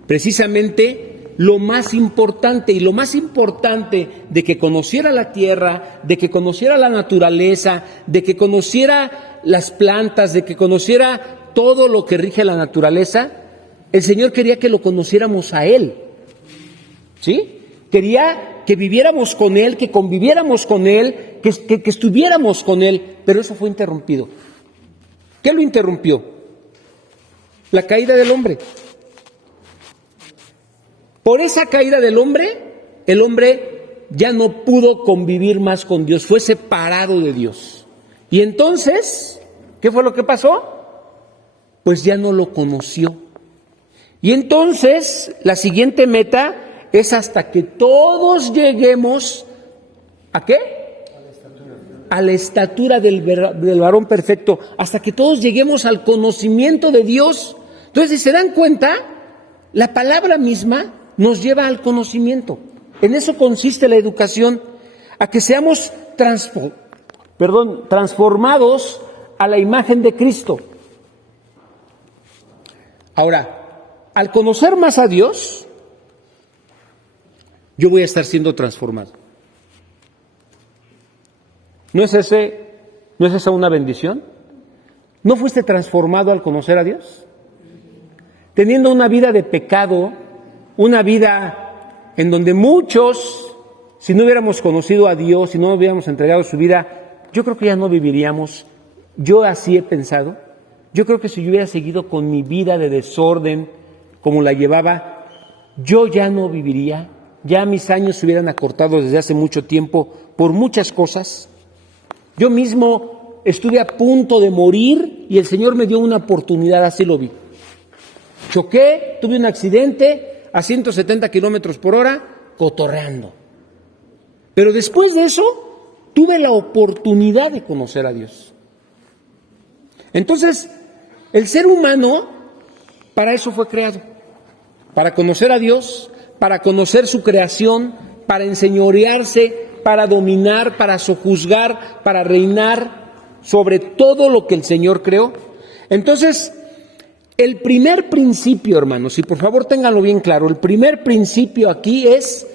precisamente lo más importante, y lo más importante de que conociera la tierra, de que conociera la naturaleza, de que conociera las plantas, de que conociera todo lo que rige la naturaleza. El Señor quería que lo conociéramos a Él, ¿sí? Quería que viviéramos con Él, que conviviéramos con Él, que estuviéramos con Él, pero eso fue interrumpido. ¿Qué lo interrumpió? La caída del hombre. Por esa caída del hombre, el hombre ya no pudo convivir más con Dios, fue separado de Dios. Y entonces, ¿qué fue lo que pasó? Pues ya no lo conoció. Y entonces, la siguiente meta es hasta que todos lleguemos, ¿a qué? A la estatura del varón perfecto, hasta que todos lleguemos al conocimiento de Dios. Entonces, si se dan cuenta, la palabra misma nos lleva al conocimiento. En eso consiste la educación, a que seamos transformados a la imagen de Cristo. Ahora, al conocer más a Dios, yo voy a estar siendo transformado. ¿No es esa una bendición? ¿No fuiste transformado al conocer a Dios? Teniendo una vida de pecado, una vida en donde muchos, si no hubiéramos conocido a Dios, si no hubiéramos entregado su vida, yo creo que ya no viviríamos. Yo así he pensado. Yo creo que si yo hubiera seguido con mi vida de desorden como la llevaba, yo ya no viviría. Ya mis años se hubieran acortado desde hace mucho tiempo por muchas cosas. Yo mismo estuve a punto de morir y el Señor me dio una oportunidad, así lo vi. Choqué, tuve un accidente a 170 kilómetros por hora, cotorreando. Pero después de eso, tuve la oportunidad de conocer a Dios. Entonces, el ser humano, para eso fue creado. Para conocer a Dios, para conocer su creación, para enseñorearse, para dominar, para sojuzgar, para reinar sobre todo lo que el Señor creó. Entonces, el primer principio, hermanos, y por favor ténganlo bien claro, el primer principio aquí es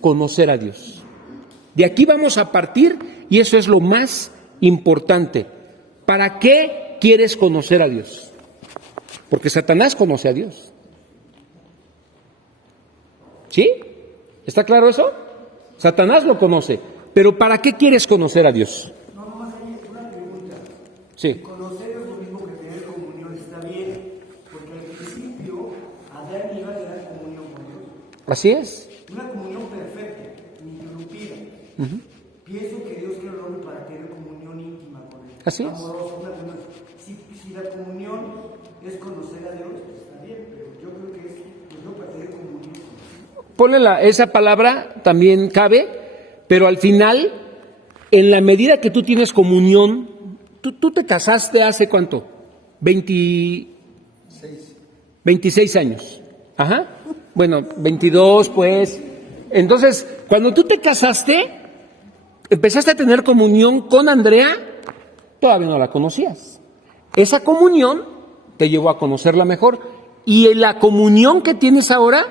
conocer a Dios. De aquí vamos a partir y eso es lo más importante. ¿Para qué quieres conocer a Dios? Porque Satanás conoce a Dios. ¿Sí? ¿Está claro eso? Satanás lo conoce. Pero ¿para qué quieres conocer a Dios? No, nomás hay una pregunta. Sí. Conocer es lo mismo que tener comunión, está bien, porque al principio Adán iba a tener comunión con Dios. Así es. Una comunión perfecta, ininterrumpida. Pienso que Dios quiere el hombre para tener comunión íntima con Él. Así es. Amorosa, una comunión. Si la comunión es conocer a Dios, pues está bien, pero yo creo que es para tener comunión. Ponle esa palabra, también cabe, pero al final, en la medida que tú tienes comunión, tú te casaste hace ¿cuánto? 26 años. Ajá. Bueno, 22 pues. Entonces, cuando tú te casaste, empezaste a tener comunión con Andrea, todavía no la conocías. Esa comunión te llevó a conocerla mejor y la comunión que tienes ahora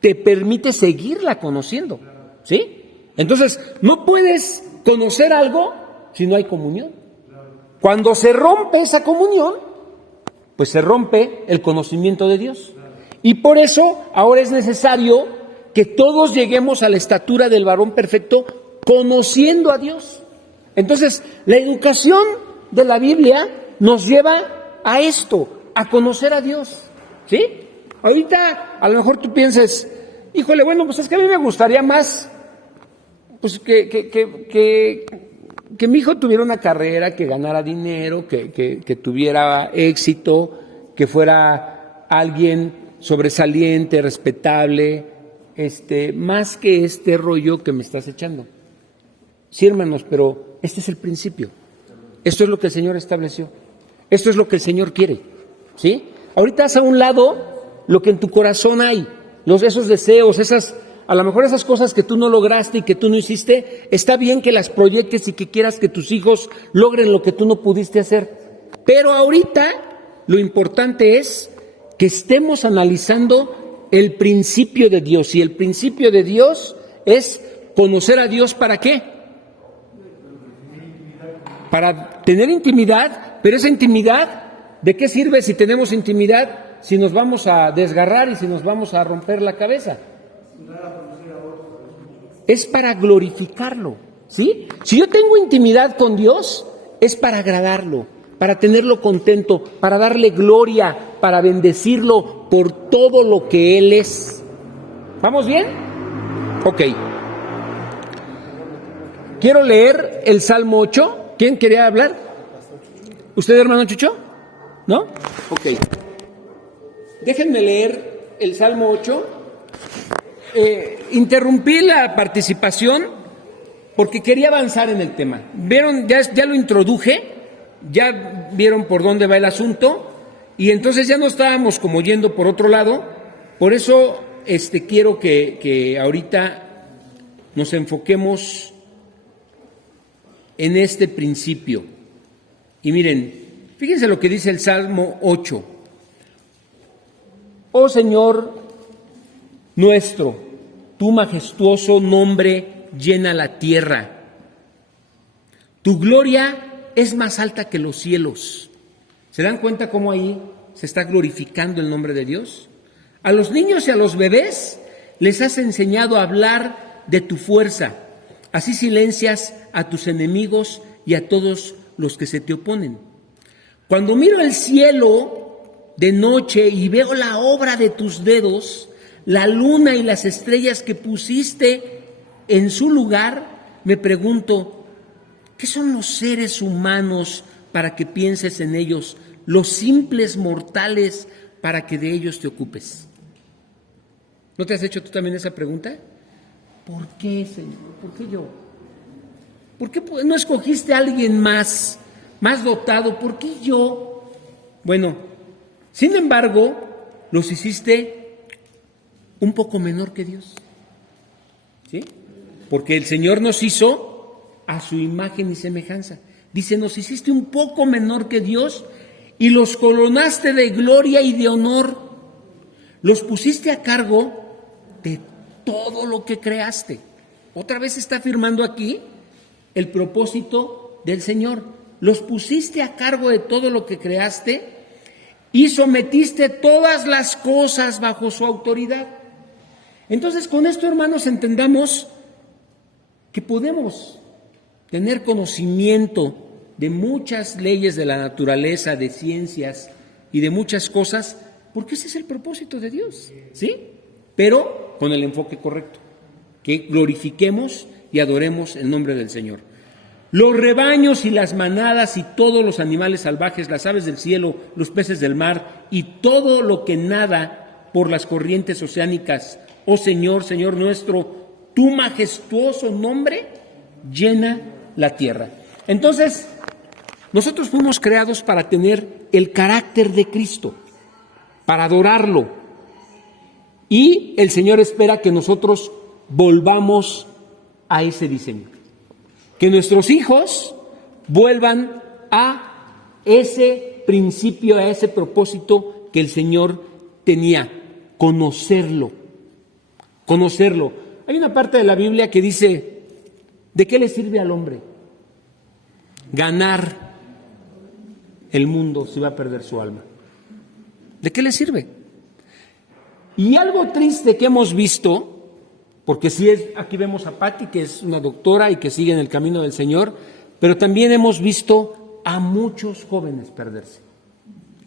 te permite seguirla conociendo, ¿sí? Entonces, no puedes conocer algo si no hay comunión. Cuando se rompe esa comunión, pues se rompe el conocimiento de Dios. Y por eso ahora es necesario que todos lleguemos a la estatura del varón perfecto conociendo a Dios. Entonces, la educación de la Biblia nos lleva a esto, a conocer a Dios, ¿sí? Ahorita a lo mejor tú pienses, híjole, bueno, pues es que a mí me gustaría más pues que mi hijo tuviera una carrera, que ganara dinero, que tuviera éxito, que fuera alguien sobresaliente, respetable, más que este rollo que me estás echando. Sí, hermanos, pero este es el principio. Esto es lo que el Señor estableció. Esto es lo que el Señor quiere, ¿sí? Ahorita haz a un lado lo que en tu corazón hay, esos deseos, a lo mejor esas cosas que tú no lograste y que tú no hiciste, está bien que las proyectes y que quieras que tus hijos logren lo que tú no pudiste hacer. Pero ahorita lo importante es que estemos analizando el principio de Dios. Y el principio de Dios es conocer a Dios, ¿para qué? Para tener intimidad, pero esa intimidad, ¿de qué sirve si tenemos intimidad? Si nos vamos a desgarrar y si nos vamos a romper la cabeza. Es para glorificarlo, ¿sí? Si yo tengo intimidad con Dios, es para agradarlo, para tenerlo contento, para darle gloria, para bendecirlo por todo lo que Él es. ¿Vamos bien? Ok. Quiero leer el Salmo 8. ¿Quién quería hablar? ¿Usted, hermano Chucho? ¿No? Ok. Déjenme leer el Salmo 8. Interrumpí la participación porque quería avanzar en el tema. ¿Vieron? Ya lo introduje, ya vieron por dónde va el asunto y entonces ya no estábamos como yendo por otro lado. Por eso quiero que ahorita nos enfoquemos en este principio. Y miren, fíjense lo que dice el Salmo 8. Oh Señor nuestro, tu majestuoso nombre llena la tierra. Tu gloria es más alta que los cielos. ¿Se dan cuenta cómo ahí se está glorificando el nombre de Dios? A los niños y a los bebés les has enseñado a hablar de tu fuerza. Así silencias a tus enemigos y a todos los que se te oponen. Cuando miro el cielo de noche y veo la obra de tus dedos, la luna y las estrellas que pusiste en su lugar, me pregunto, ¿qué son los seres humanos para que pienses en ellos, los simples mortales para que de ellos te ocupes? ¿No te has hecho tú también esa pregunta? ¿Por qué, Señor? ¿Por qué yo? ¿Por qué no escogiste a alguien más dotado? ¿Por qué yo? Bueno, sin embargo, los hiciste un poco menor que Dios, ¿sí? Porque el Señor nos hizo a su imagen y semejanza. Dice, nos hiciste un poco menor que Dios y los coronaste de gloria y de honor. Los pusiste a cargo de todo lo que creaste. Otra vez está afirmando aquí el propósito del Señor. Los pusiste a cargo de todo lo que creaste y sometiste todas las cosas bajo su autoridad. Entonces, con esto, hermanos, entendamos que podemos tener conocimiento de muchas leyes de la naturaleza, de ciencias y de muchas cosas, porque ese es el propósito de Dios, ¿sí? Pero con el enfoque correcto, que glorifiquemos y adoremos el nombre del Señor. Los rebaños y las manadas y todos los animales salvajes, las aves del cielo, los peces del mar y todo lo que nada por las corrientes oceánicas, oh Señor, Señor nuestro, tu majestuoso nombre llena la tierra. Entonces, nosotros fuimos creados para tener el carácter de Cristo, para adorarlo. Y el Señor espera que nosotros volvamos a ese diseño. Que nuestros hijos vuelvan a ese principio, a ese propósito que el Señor tenía, conocerlo. Conocerlo. Hay una parte de la Biblia que dice, ¿de qué le sirve al hombre ganar el mundo si va a perder su alma? ¿De qué le sirve? Y algo triste que hemos visto, porque aquí vemos a Patti, que es una doctora y que sigue en el camino del Señor, pero también hemos visto a muchos jóvenes perderse,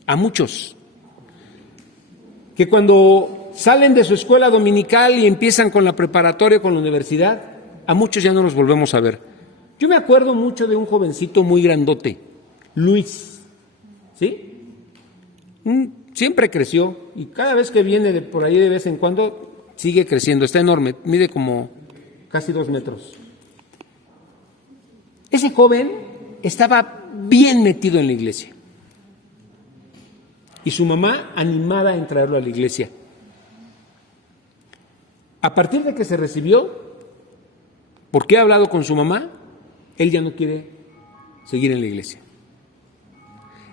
a muchos, que cuando salen de su escuela dominical y empiezan con la preparatoria, con la universidad, a muchos ya no los volvemos a ver. Yo me acuerdo mucho de un jovencito muy grandote, Luis, ¿sí? Siempre creció y cada vez que viene por ahí de vez en cuando sigue creciendo, está enorme, mide como casi 2 metros. Ese joven estaba bien metido en la iglesia y su mamá animada en traerlo a la iglesia. A partir de que se recibió, porque he hablado con su mamá, él ya no quiere seguir en la iglesia.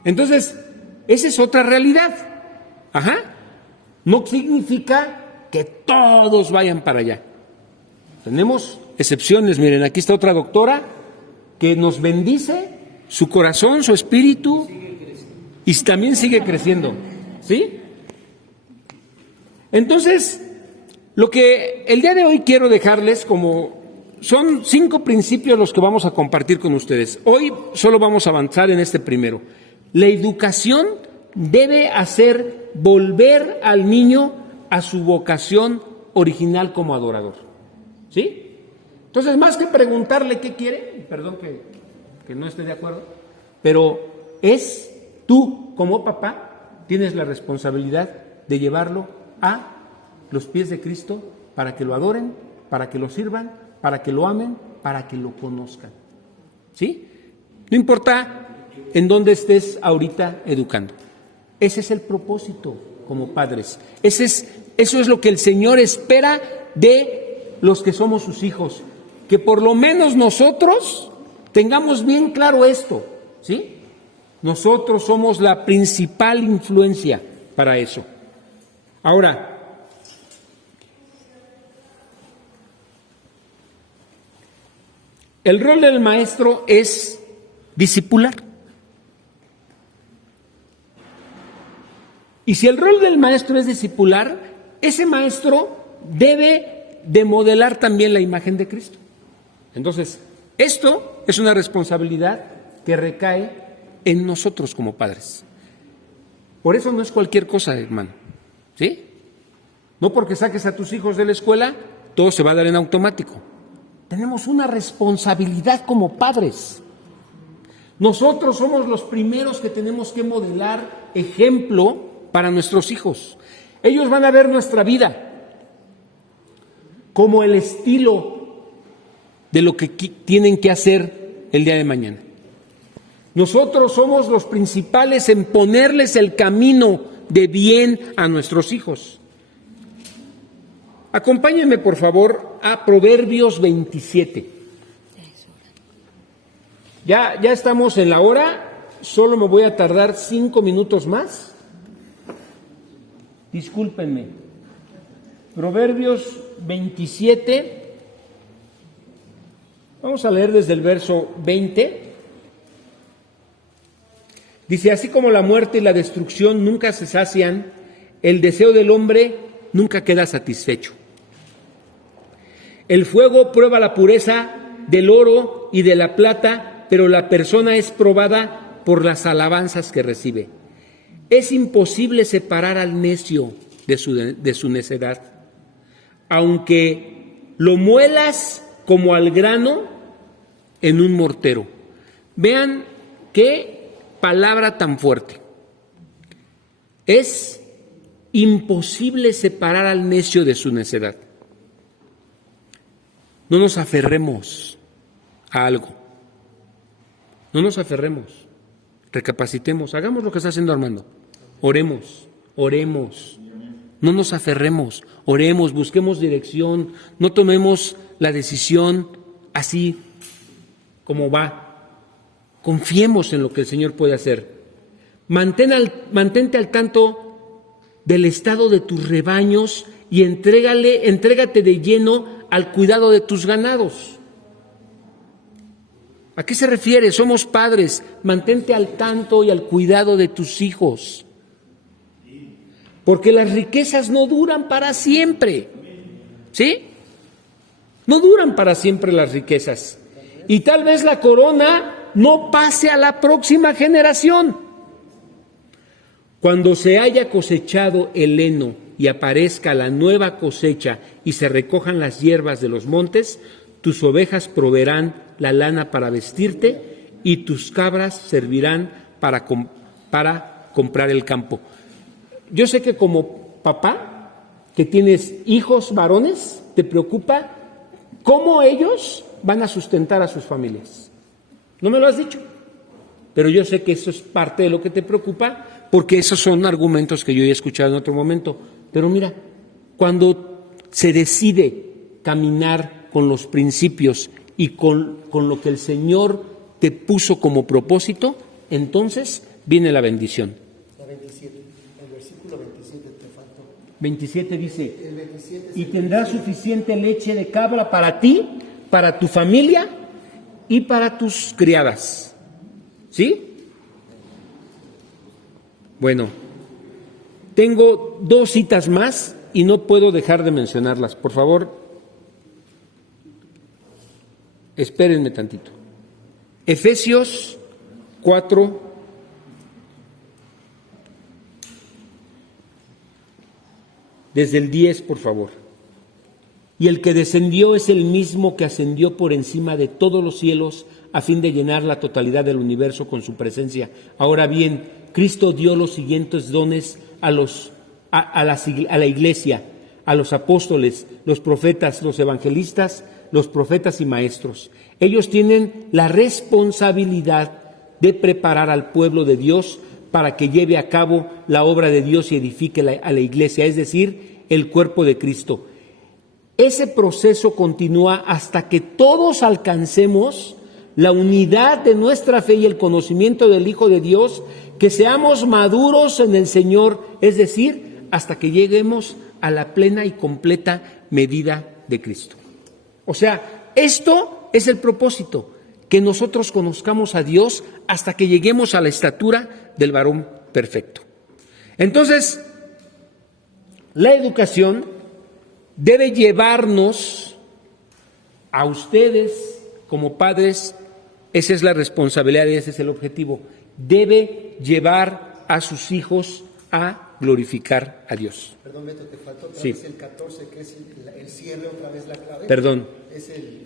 Entonces, esa es otra realidad. No significa que todos vayan para allá. Tenemos excepciones. Miren, aquí está otra doctora que nos bendice su corazón, su espíritu, y también sigue creciendo. ¿Sí? Entonces, lo que el día de hoy quiero dejarles son 5 principios los que vamos a compartir con ustedes. Hoy solo vamos a avanzar en este primero. La educación debe hacer volver al niño a su vocación original como adorador. ¿Sí? Entonces, más que preguntarle qué quiere, perdón que no esté de acuerdo, pero tú como papá tienes la responsabilidad de llevarlo a los pies de Cristo para que lo adoren, para que lo sirvan, para que lo amen, para que lo conozcan. ¿Sí? No importa en dónde estés ahorita educando. Ese es el propósito como padres. Eso es lo que el Señor espera de los que somos sus hijos. Que por lo menos nosotros tengamos bien claro esto. ¿Sí? Nosotros somos la principal influencia para eso. Ahora, el rol del maestro es discipular. Y si el rol del maestro es discipular, ese maestro debe de modelar también la imagen de Cristo. Entonces, esto es una responsabilidad que recae en nosotros como padres. Por eso no es cualquier cosa, hermano. ¿Sí? No porque saques a tus hijos de la escuela, todo se va a dar en automático. Tenemos una responsabilidad como padres. Nosotros somos los primeros que tenemos que modelar ejemplo para nuestros hijos. Ellos van a ver nuestra vida como el estilo de lo que tienen que hacer el día de mañana. Nosotros somos los principales en ponerles el camino de bien a nuestros hijos. Acompáñenme, por favor, a Proverbios 27. Ya estamos en la hora, solo me voy a tardar 5 minutos más. Discúlpenme. Proverbios 27. Vamos a leer desde el verso 20. Dice, así como la muerte y la destrucción nunca se sacian, el deseo del hombre nunca queda satisfecho. El fuego prueba la pureza del oro y de la plata, pero la persona es probada por las alabanzas que recibe. Es imposible separar al necio de su necedad. Aunque lo muelas como al grano en un mortero. Vean qué palabra tan fuerte. Es imposible separar al necio de su necedad. No nos aferremos a algo. No nos aferremos. Recapacitemos. Hagamos lo que está haciendo Armando. Oremos. No nos aferremos. Oremos, busquemos dirección. No tomemos la decisión así como va. Confiemos en lo que el Señor puede hacer. Mantente al tanto del estado de tus rebaños y entrégate de lleno al cuidado de tus ganados. ¿A qué se refiere? Somos padres. Mantente al tanto y al cuidado de tus hijos. Porque las riquezas no duran para siempre. ¿Sí? No duran para siempre las riquezas. Y tal vez la corona no pase a la próxima generación. Cuando se haya cosechado el heno y aparezca la nueva cosecha y se recojan las hierbas de los montes, tus ovejas proveerán la lana para vestirte y tus cabras servirán para comprar el campo. Yo sé que como papá, que tienes hijos varones, te preocupa cómo ellos van a sustentar a sus familias. No me lo has dicho, pero yo sé que eso es parte de lo que te preocupa, porque esos son argumentos que yo he escuchado en otro momento. Pero mira, cuando se decide caminar con los principios y con lo que el Señor te puso como propósito, entonces viene la bendición. La 27, el versículo 27 te faltó. 27 dice, El 27 y tendrás suficiente leche de cabra para ti, para tu familia y para tus criadas. ¿Sí? Bueno, tengo 2 citas más y no puedo dejar de mencionarlas. Por favor, espérenme tantito. Efesios 4, desde el 10, por favor. Y el que descendió es el mismo que ascendió por encima de todos los cielos a fin de llenar la totalidad del universo con su presencia. Ahora bien, Cristo dio los siguientes dones a la iglesia, a los apóstoles, los profetas, los evangelistas, los profetas y maestros. Ellos tienen la responsabilidad de preparar al pueblo de Dios para que lleve a cabo la obra de Dios y edifique a la iglesia, es decir, el cuerpo de Cristo. Ese proceso continúa hasta que todos alcancemos la unidad de nuestra fe y el conocimiento del Hijo de Dios, que seamos maduros en el Señor, es decir, hasta que lleguemos a la plena y completa medida de Cristo. O sea, esto es el propósito, que nosotros conozcamos a Dios hasta que lleguemos a la estatura del varón perfecto. Entonces, la educación debe llevarnos a ustedes como padres, esa es la responsabilidad y ese es el objetivo, debe llevar a sus hijos a glorificar a Dios. Perdón, Beto, te faltó otra Sí. vez el 14, que es el cierre, otra vez la clave. Perdón. Es el...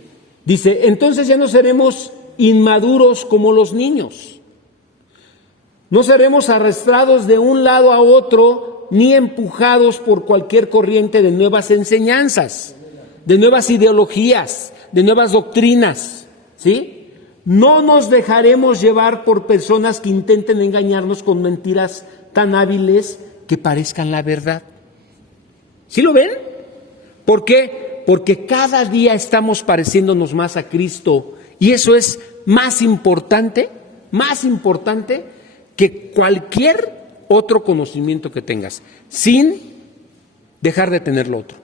Dice, entonces ya no seremos inmaduros como los niños. No seremos arrastrados de un lado a otro, ni empujados por cualquier corriente de nuevas enseñanzas, de nuevas ideologías, de nuevas doctrinas, ¿sí? No nos dejaremos llevar por personas que intenten engañarnos con mentiras tan hábiles que parezcan la verdad. ¿Sí lo ven? ¿Por qué? Porque cada día estamos pareciéndonos más a Cristo y eso es más importante que cualquier otro conocimiento que tengas, sin dejar de tener lo otro,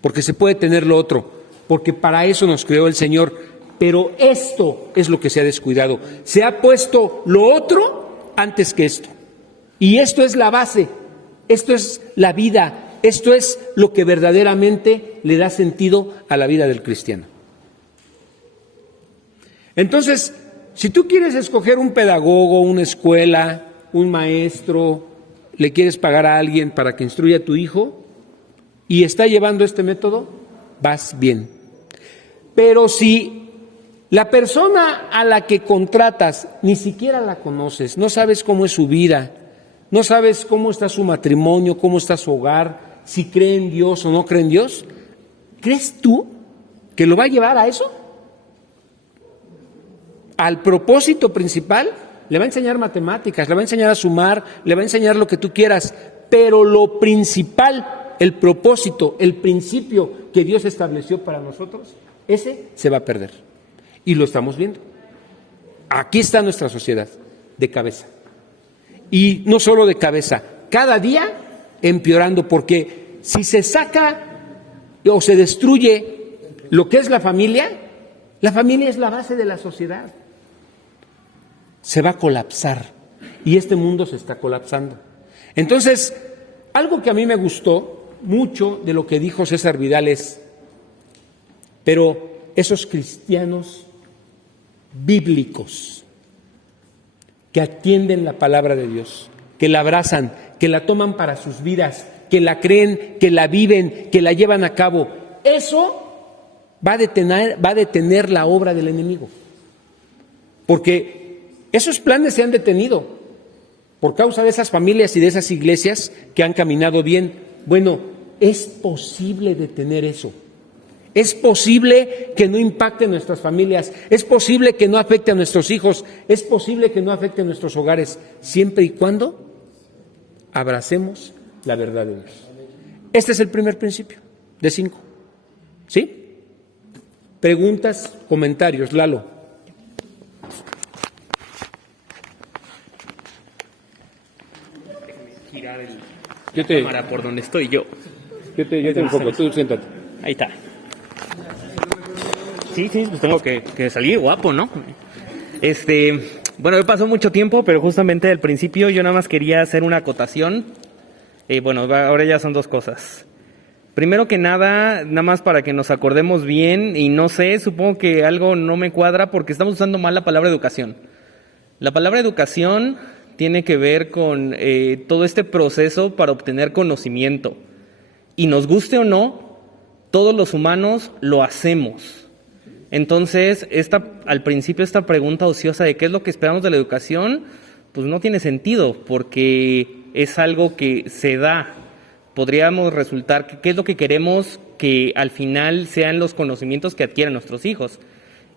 porque se puede tener lo otro, porque para eso nos creó el Señor, pero esto es lo que se ha descuidado, se ha puesto lo otro antes que esto, y esto es la base, esto es la vida, Esto es lo que verdaderamente le da sentido a la vida del cristiano. Entonces, si tú quieres escoger un pedagogo, una escuela, un maestro, le quieres pagar a alguien para que instruya a tu hijo y está llevando este método, vas bien. Pero si la persona a la que contratas ni siquiera la conoces, no sabes cómo es su vida, no sabes cómo está su matrimonio, cómo está su hogar, si cree en Dios o no cree en Dios, ¿crees tú que lo va a llevar a eso? Al propósito principal, le va a enseñar matemáticas, le va a enseñar a sumar, le va a enseñar lo que tú quieras, pero lo principal, el propósito, el principio que Dios estableció para nosotros, ese se va a perder. Y lo estamos viendo. Aquí está nuestra sociedad, de cabeza. Y no solo de cabeza, cada día empeorando, porque si se saca o se destruye lo que es la familia es la base de la sociedad. Se va a colapsar y este mundo se está colapsando. Entonces, algo que a mí me gustó mucho de lo que dijo César Vidal es, pero esos cristianos bíblicos que atienden la palabra de Dios, que la abrazan, que la toman para sus vidas, que la creen, que la viven, que la llevan a cabo, eso va a detener la obra del enemigo. Porque esos planes se han detenido por causa de esas familias y de esas iglesias que han caminado bien. Bueno, es posible detener eso. Es posible que no impacte en nuestras familias, es posible que no afecte a nuestros hijos, es posible que no afecte a nuestros hogares, siempre y cuando abracemos la verdad de Dios. Este es el primer principio de 5. ¿Sí? Preguntas, comentarios, Lalo. Yo te cámara por donde estoy yo. Yo te enfoco, tú siéntate. Ahí está. Sí, pues tengo que salir guapo, ¿no? Bueno, me pasó mucho tiempo, pero justamente al principio yo nada más quería hacer una acotación. Bueno, ahora ya son 2 cosas. Primero que nada más para que nos acordemos bien, y no sé, supongo que algo no me cuadra porque estamos usando mal la palabra educación. La palabra educación tiene que ver con todo este proceso para obtener conocimiento. Y nos guste o no, todos los humanos lo hacemos. Entonces, al principio esta pregunta ociosa de qué es lo que esperamos de la educación, pues no tiene sentido, porque es algo que se da. Podríamos resultar que qué es lo que queremos que al final sean los conocimientos que adquieran nuestros hijos.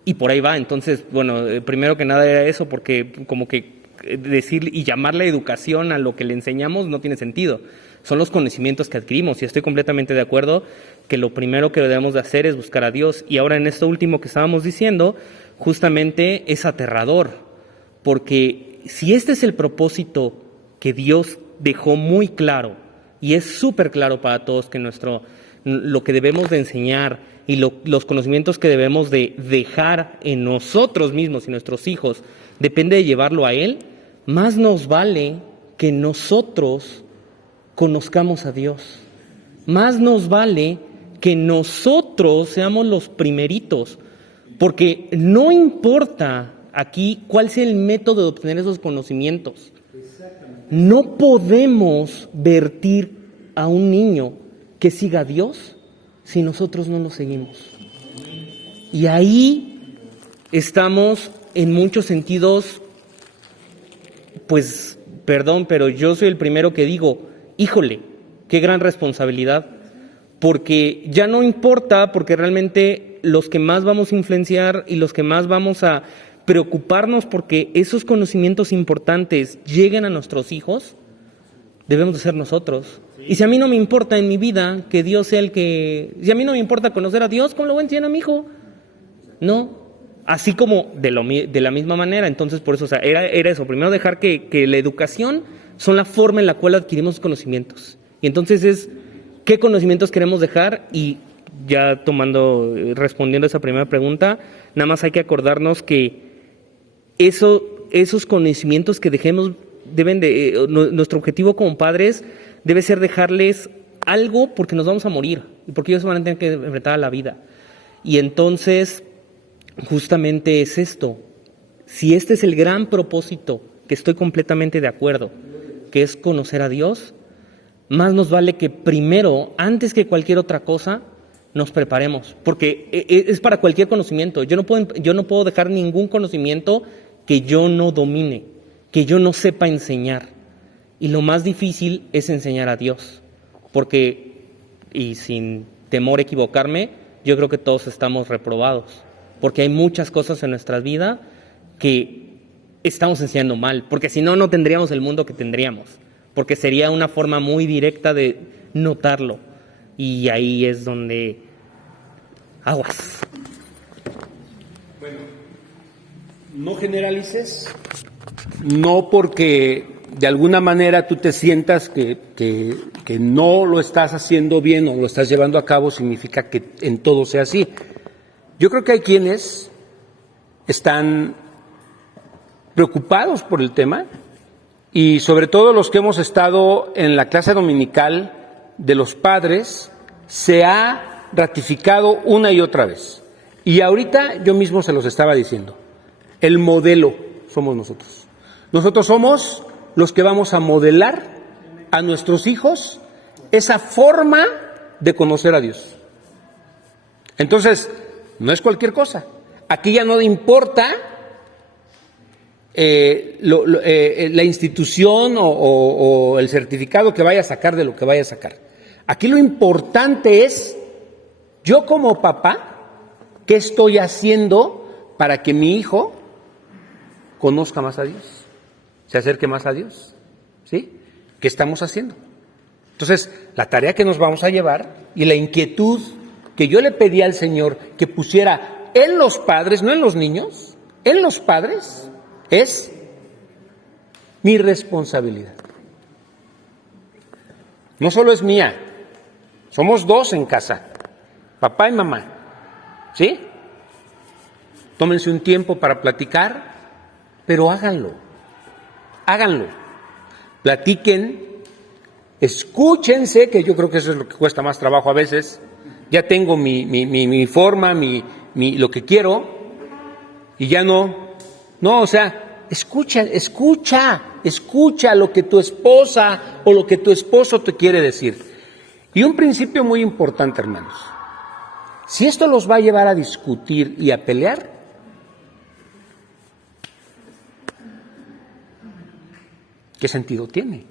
Y por ahí va. Entonces, bueno, primero que nada era eso, porque como que decir y llamarle educación a lo que le enseñamos no tiene sentido. Son los conocimientos que adquirimos, y estoy completamente de acuerdo que lo primero que debemos de hacer es buscar a Dios. Y ahora en esto último que estábamos diciendo, justamente es aterrador, porque si este es el propósito que Dios dejó muy claro, y es súper claro para todos que lo que debemos de enseñar y los conocimientos que debemos de dejar en nosotros mismos y nuestros hijos, depende de llevarlo a Él, más nos vale que nosotros conozcamos a Dios. Más nos vale que nosotros seamos los primeritos, porque no importa aquí cuál sea el método de obtener esos conocimientos. No podemos vertir a un niño que siga a Dios si nosotros no lo seguimos. Y ahí estamos en muchos sentidos, pues, perdón, pero yo soy el primero que digo, híjole, qué gran responsabilidad, porque ya no importa, porque realmente los que más vamos a influenciar y los que más vamos a preocuparnos porque esos conocimientos importantes lleguen a nuestros hijos, debemos de ser nosotros. Y si a mí no me importa en mi vida que Dios sea si a mí no me importa conocer a Dios, ¿cómo lo voy a enseñar a mi hijo? No. Así como de la misma manera. Entonces, por eso, o sea, era eso. Primero dejar que la educación son la forma en la cual adquirimos conocimientos. Y entonces es qué conocimientos queremos dejar. Y ya respondiendo a esa primera pregunta, nada más hay que acordarnos que esos conocimientos que dejemos nuestro objetivo como padres debe ser dejarles algo porque nos vamos a morir y porque ellos se van a tener que enfrentar a la vida. Y entonces, justamente es esto. Si este es el gran propósito, que estoy completamente de acuerdo, que es conocer a Dios, más nos vale que primero, antes que cualquier otra cosa, nos preparemos, porque es para cualquier conocimiento. Yo no puedo dejar ningún conocimiento que yo no domine, que yo no sepa enseñar. Y lo más difícil es enseñar a Dios, porque, y sin temor a equivocarme, yo creo que todos estamos reprobados, porque hay muchas cosas en nuestra vida que estamos enseñando mal, porque si no, no tendríamos el mundo que tendríamos, porque sería una forma muy directa de notarlo, y ahí es donde aguas. Bueno, no generalices, no porque de alguna manera tú te sientas que no lo estás haciendo bien o lo estás llevando a cabo, significa que en todo sea así. Yo creo que hay quienes están preocupados por el tema y sobre todo los que hemos estado en la clase dominical de los padres, se ha ratificado una y otra vez. Y ahorita yo mismo se los estaba diciendo, el modelo somos nosotros. Nosotros somos los que vamos a modelar a nuestros hijos esa forma de conocer a Dios. Entonces, no es cualquier cosa. Aquí ya no importa la institución o el certificado que vaya a sacar de lo que vaya a sacar. Aquí lo importante es, yo como papá, ¿qué estoy haciendo para que mi hijo conozca más a Dios? Se acerque más a Dios, ¿sí? ¿Qué estamos haciendo? Entonces, la tarea que nos vamos a llevar y la inquietud que yo le pedí al Señor que pusiera en los padres, no en los niños, en los padres, es mi responsabilidad. No solo es mía, somos dos en casa, papá y mamá, ¿sí? Tómense un tiempo para platicar, pero háganlo. Platiquen, escúchense, que yo creo que eso es lo que cuesta más trabajo a veces. Ya tengo mi forma, lo que quiero, y ya no, o sea, escucha lo que tu esposa o lo que tu esposo te quiere decir. Y un principio muy importante, hermanos, si esto los va a llevar a discutir y a pelear, ¿qué sentido tiene?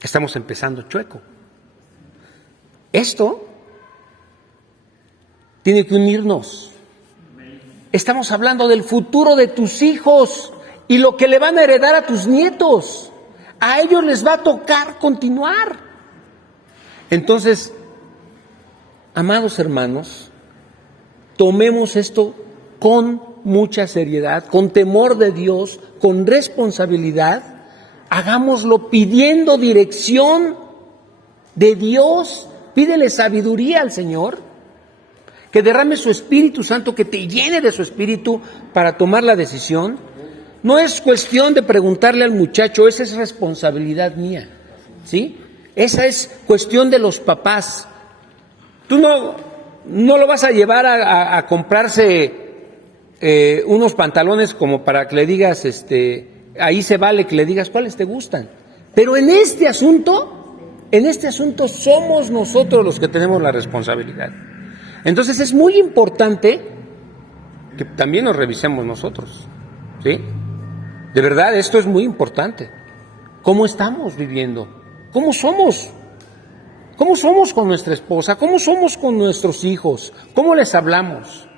Estamos empezando chueco. Esto tiene que unirnos. Estamos hablando del futuro de tus hijos y lo que le van a heredar a tus nietos. A ellos les va a tocar continuar. Entonces, amados hermanos, tomemos esto con mucha seriedad, con temor de Dios, con responsabilidad, hagámoslo pidiendo dirección de Dios, pídele sabiduría al Señor, que derrame su Espíritu Santo, que te llene de su Espíritu para tomar la decisión. No es cuestión de preguntarle al muchacho, esa es responsabilidad mía, ¿sí? Esa es cuestión de los papás. Tú no lo vas a llevar a comprarse unos pantalones como para que le digas, ahí se vale que le digas cuáles te gustan. Pero en este asunto somos nosotros los que tenemos la responsabilidad. Entonces es muy importante que también nos revisemos nosotros, ¿sí? De verdad, esto es muy importante. ¿Cómo estamos viviendo? ¿Cómo somos? ¿Cómo somos con nuestra esposa? ¿Cómo somos con nuestros hijos? ¿Cómo les hablamos?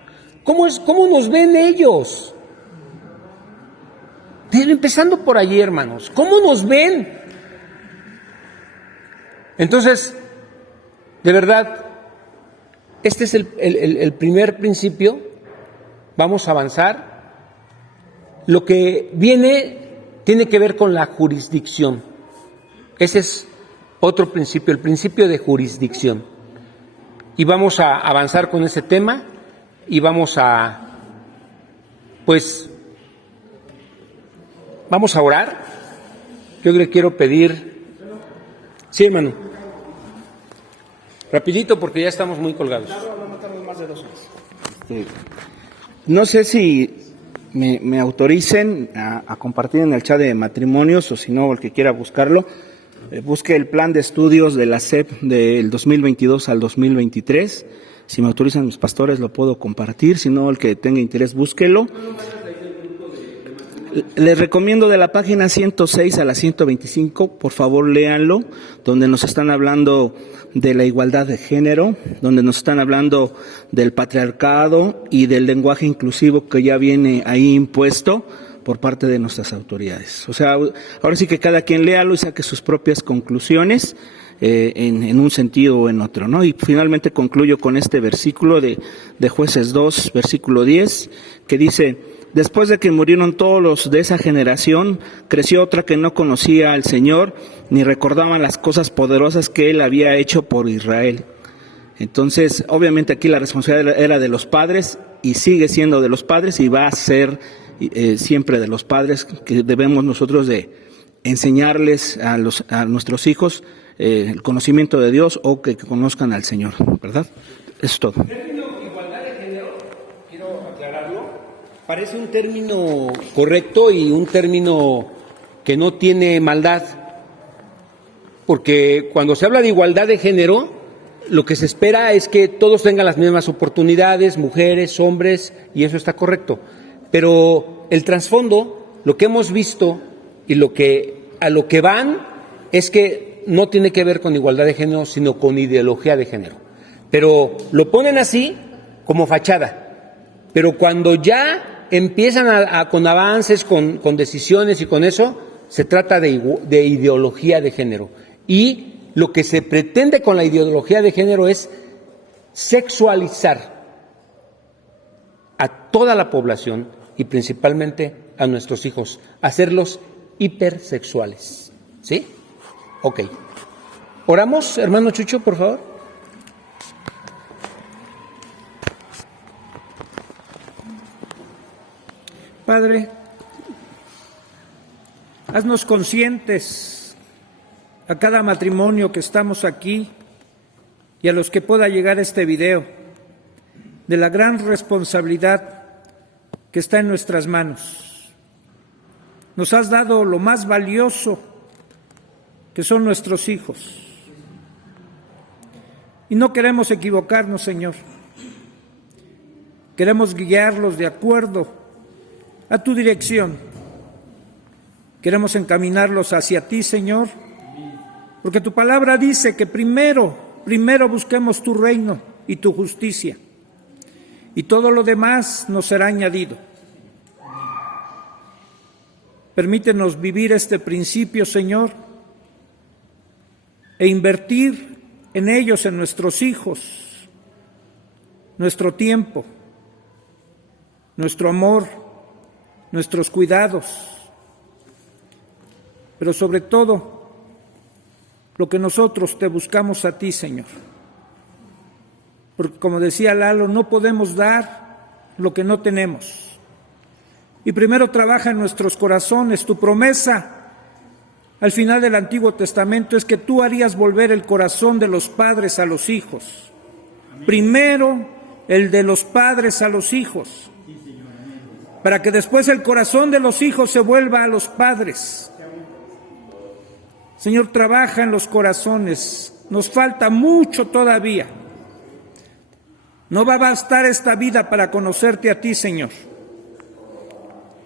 ¿Cómo nos ven ellos? Empezando por allí, hermanos. ¿Cómo nos ven? Entonces, de verdad, este es el primer principio. Vamos a avanzar. Lo que viene tiene que ver con la jurisdicción. Ese es otro principio, el principio de jurisdicción. Y vamos a avanzar con ese tema y vamos a orar. Yo le quiero pedir, sí, hermano. Rapidito porque ya estamos muy colgados. No sé si me autoricen a compartir en el chat de matrimonios, o si no, el que quiera buscarlo, busque el plan de estudios de la SEP del 2022 al 2023. Si me autorizan mis pastores lo puedo compartir, si no, el que tenga interés búsquelo. Les recomiendo de la página 106 a la 125, por favor léanlo, donde nos están hablando de la igualdad de género, donde nos están hablando del patriarcado y del lenguaje inclusivo que ya viene ahí impuesto por parte de nuestras autoridades. O sea, ahora sí que cada quien léalo y saque sus propias conclusiones en un sentido o en otro, ¿no? Y finalmente concluyo con este versículo de Jueces 2, versículo 10, que dice: después de que murieron todos los de esa generación, creció otra que no conocía al Señor, ni recordaban las cosas poderosas que Él había hecho por Israel. Entonces, obviamente aquí la responsabilidad era de los padres, y sigue siendo de los padres, y va a ser siempre de los padres, que debemos nosotros de enseñarles a nuestros hijos el conocimiento de Dios, o que conozcan al Señor, ¿verdad? Eso es todo. El término igualdad de género, quiero aclararlo, parece un término correcto y un término que no tiene maldad, porque cuando se habla de igualdad de género, lo que se espera es que todos tengan las mismas oportunidades, mujeres, hombres, y eso está correcto. Pero el trasfondo, lo que hemos visto y a lo que van es que no tiene que ver con igualdad de género, sino con ideología de género. Pero lo ponen así como fachada. Pero cuando ya empiezan con avances, con decisiones y con eso, se trata de ideología de género. Y lo que se pretende con la ideología de género es sexualizar a toda la población y principalmente a nuestros hijos, hacerlos hipersexuales. ¿Sí? Ok. ¿Oramos, hermano Chucho, por favor? Padre, haznos conscientes a cada matrimonio que estamos aquí y a los que pueda llegar este video de la gran responsabilidad que está en nuestras manos. Nos has dado lo más valioso, que son nuestros hijos. Y no queremos equivocarnos, Señor. Queremos guiarlos de acuerdo a tu dirección. Queremos encaminarlos hacia ti, Señor, porque tu palabra dice que primero busquemos tu reino y tu justicia, y todo lo demás nos será añadido. Permítenos vivir este principio, Señor, e invertir en ellos, en nuestros hijos, nuestro tiempo, nuestro amor, nuestros cuidados, pero sobre todo, lo que nosotros te buscamos a ti, Señor. Porque como decía Lalo, no podemos dar lo que no tenemos. Y primero trabaja en nuestros corazones. Tu promesa al final del Antiguo Testamento es que tú harías volver el corazón de los padres a los hijos. Primero el de los padres a los hijos, para que después el corazón de los hijos se vuelva a los padres. Señor, trabaja en los corazones. Nos falta mucho todavía. No va a bastar esta vida para conocerte a ti, Señor.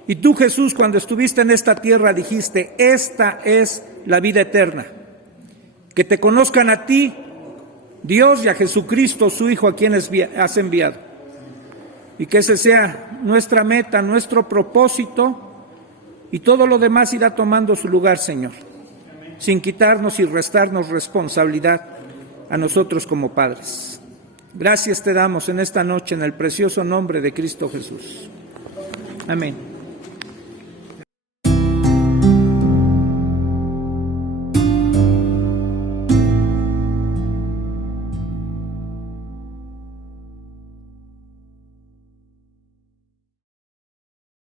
Y tú, Jesús, cuando estuviste en esta tierra dijiste: esta es la vida eterna, que te conozcan a ti, Dios, y a Jesucristo, su Hijo, a quien has enviado. Y que ese sea nuestra meta, nuestro propósito, y todo lo demás irá tomando su lugar, Señor, sin quitarnos y restarnos responsabilidad a nosotros como padres. Gracias te damos en esta noche en el precioso nombre de Cristo Jesús. Amén.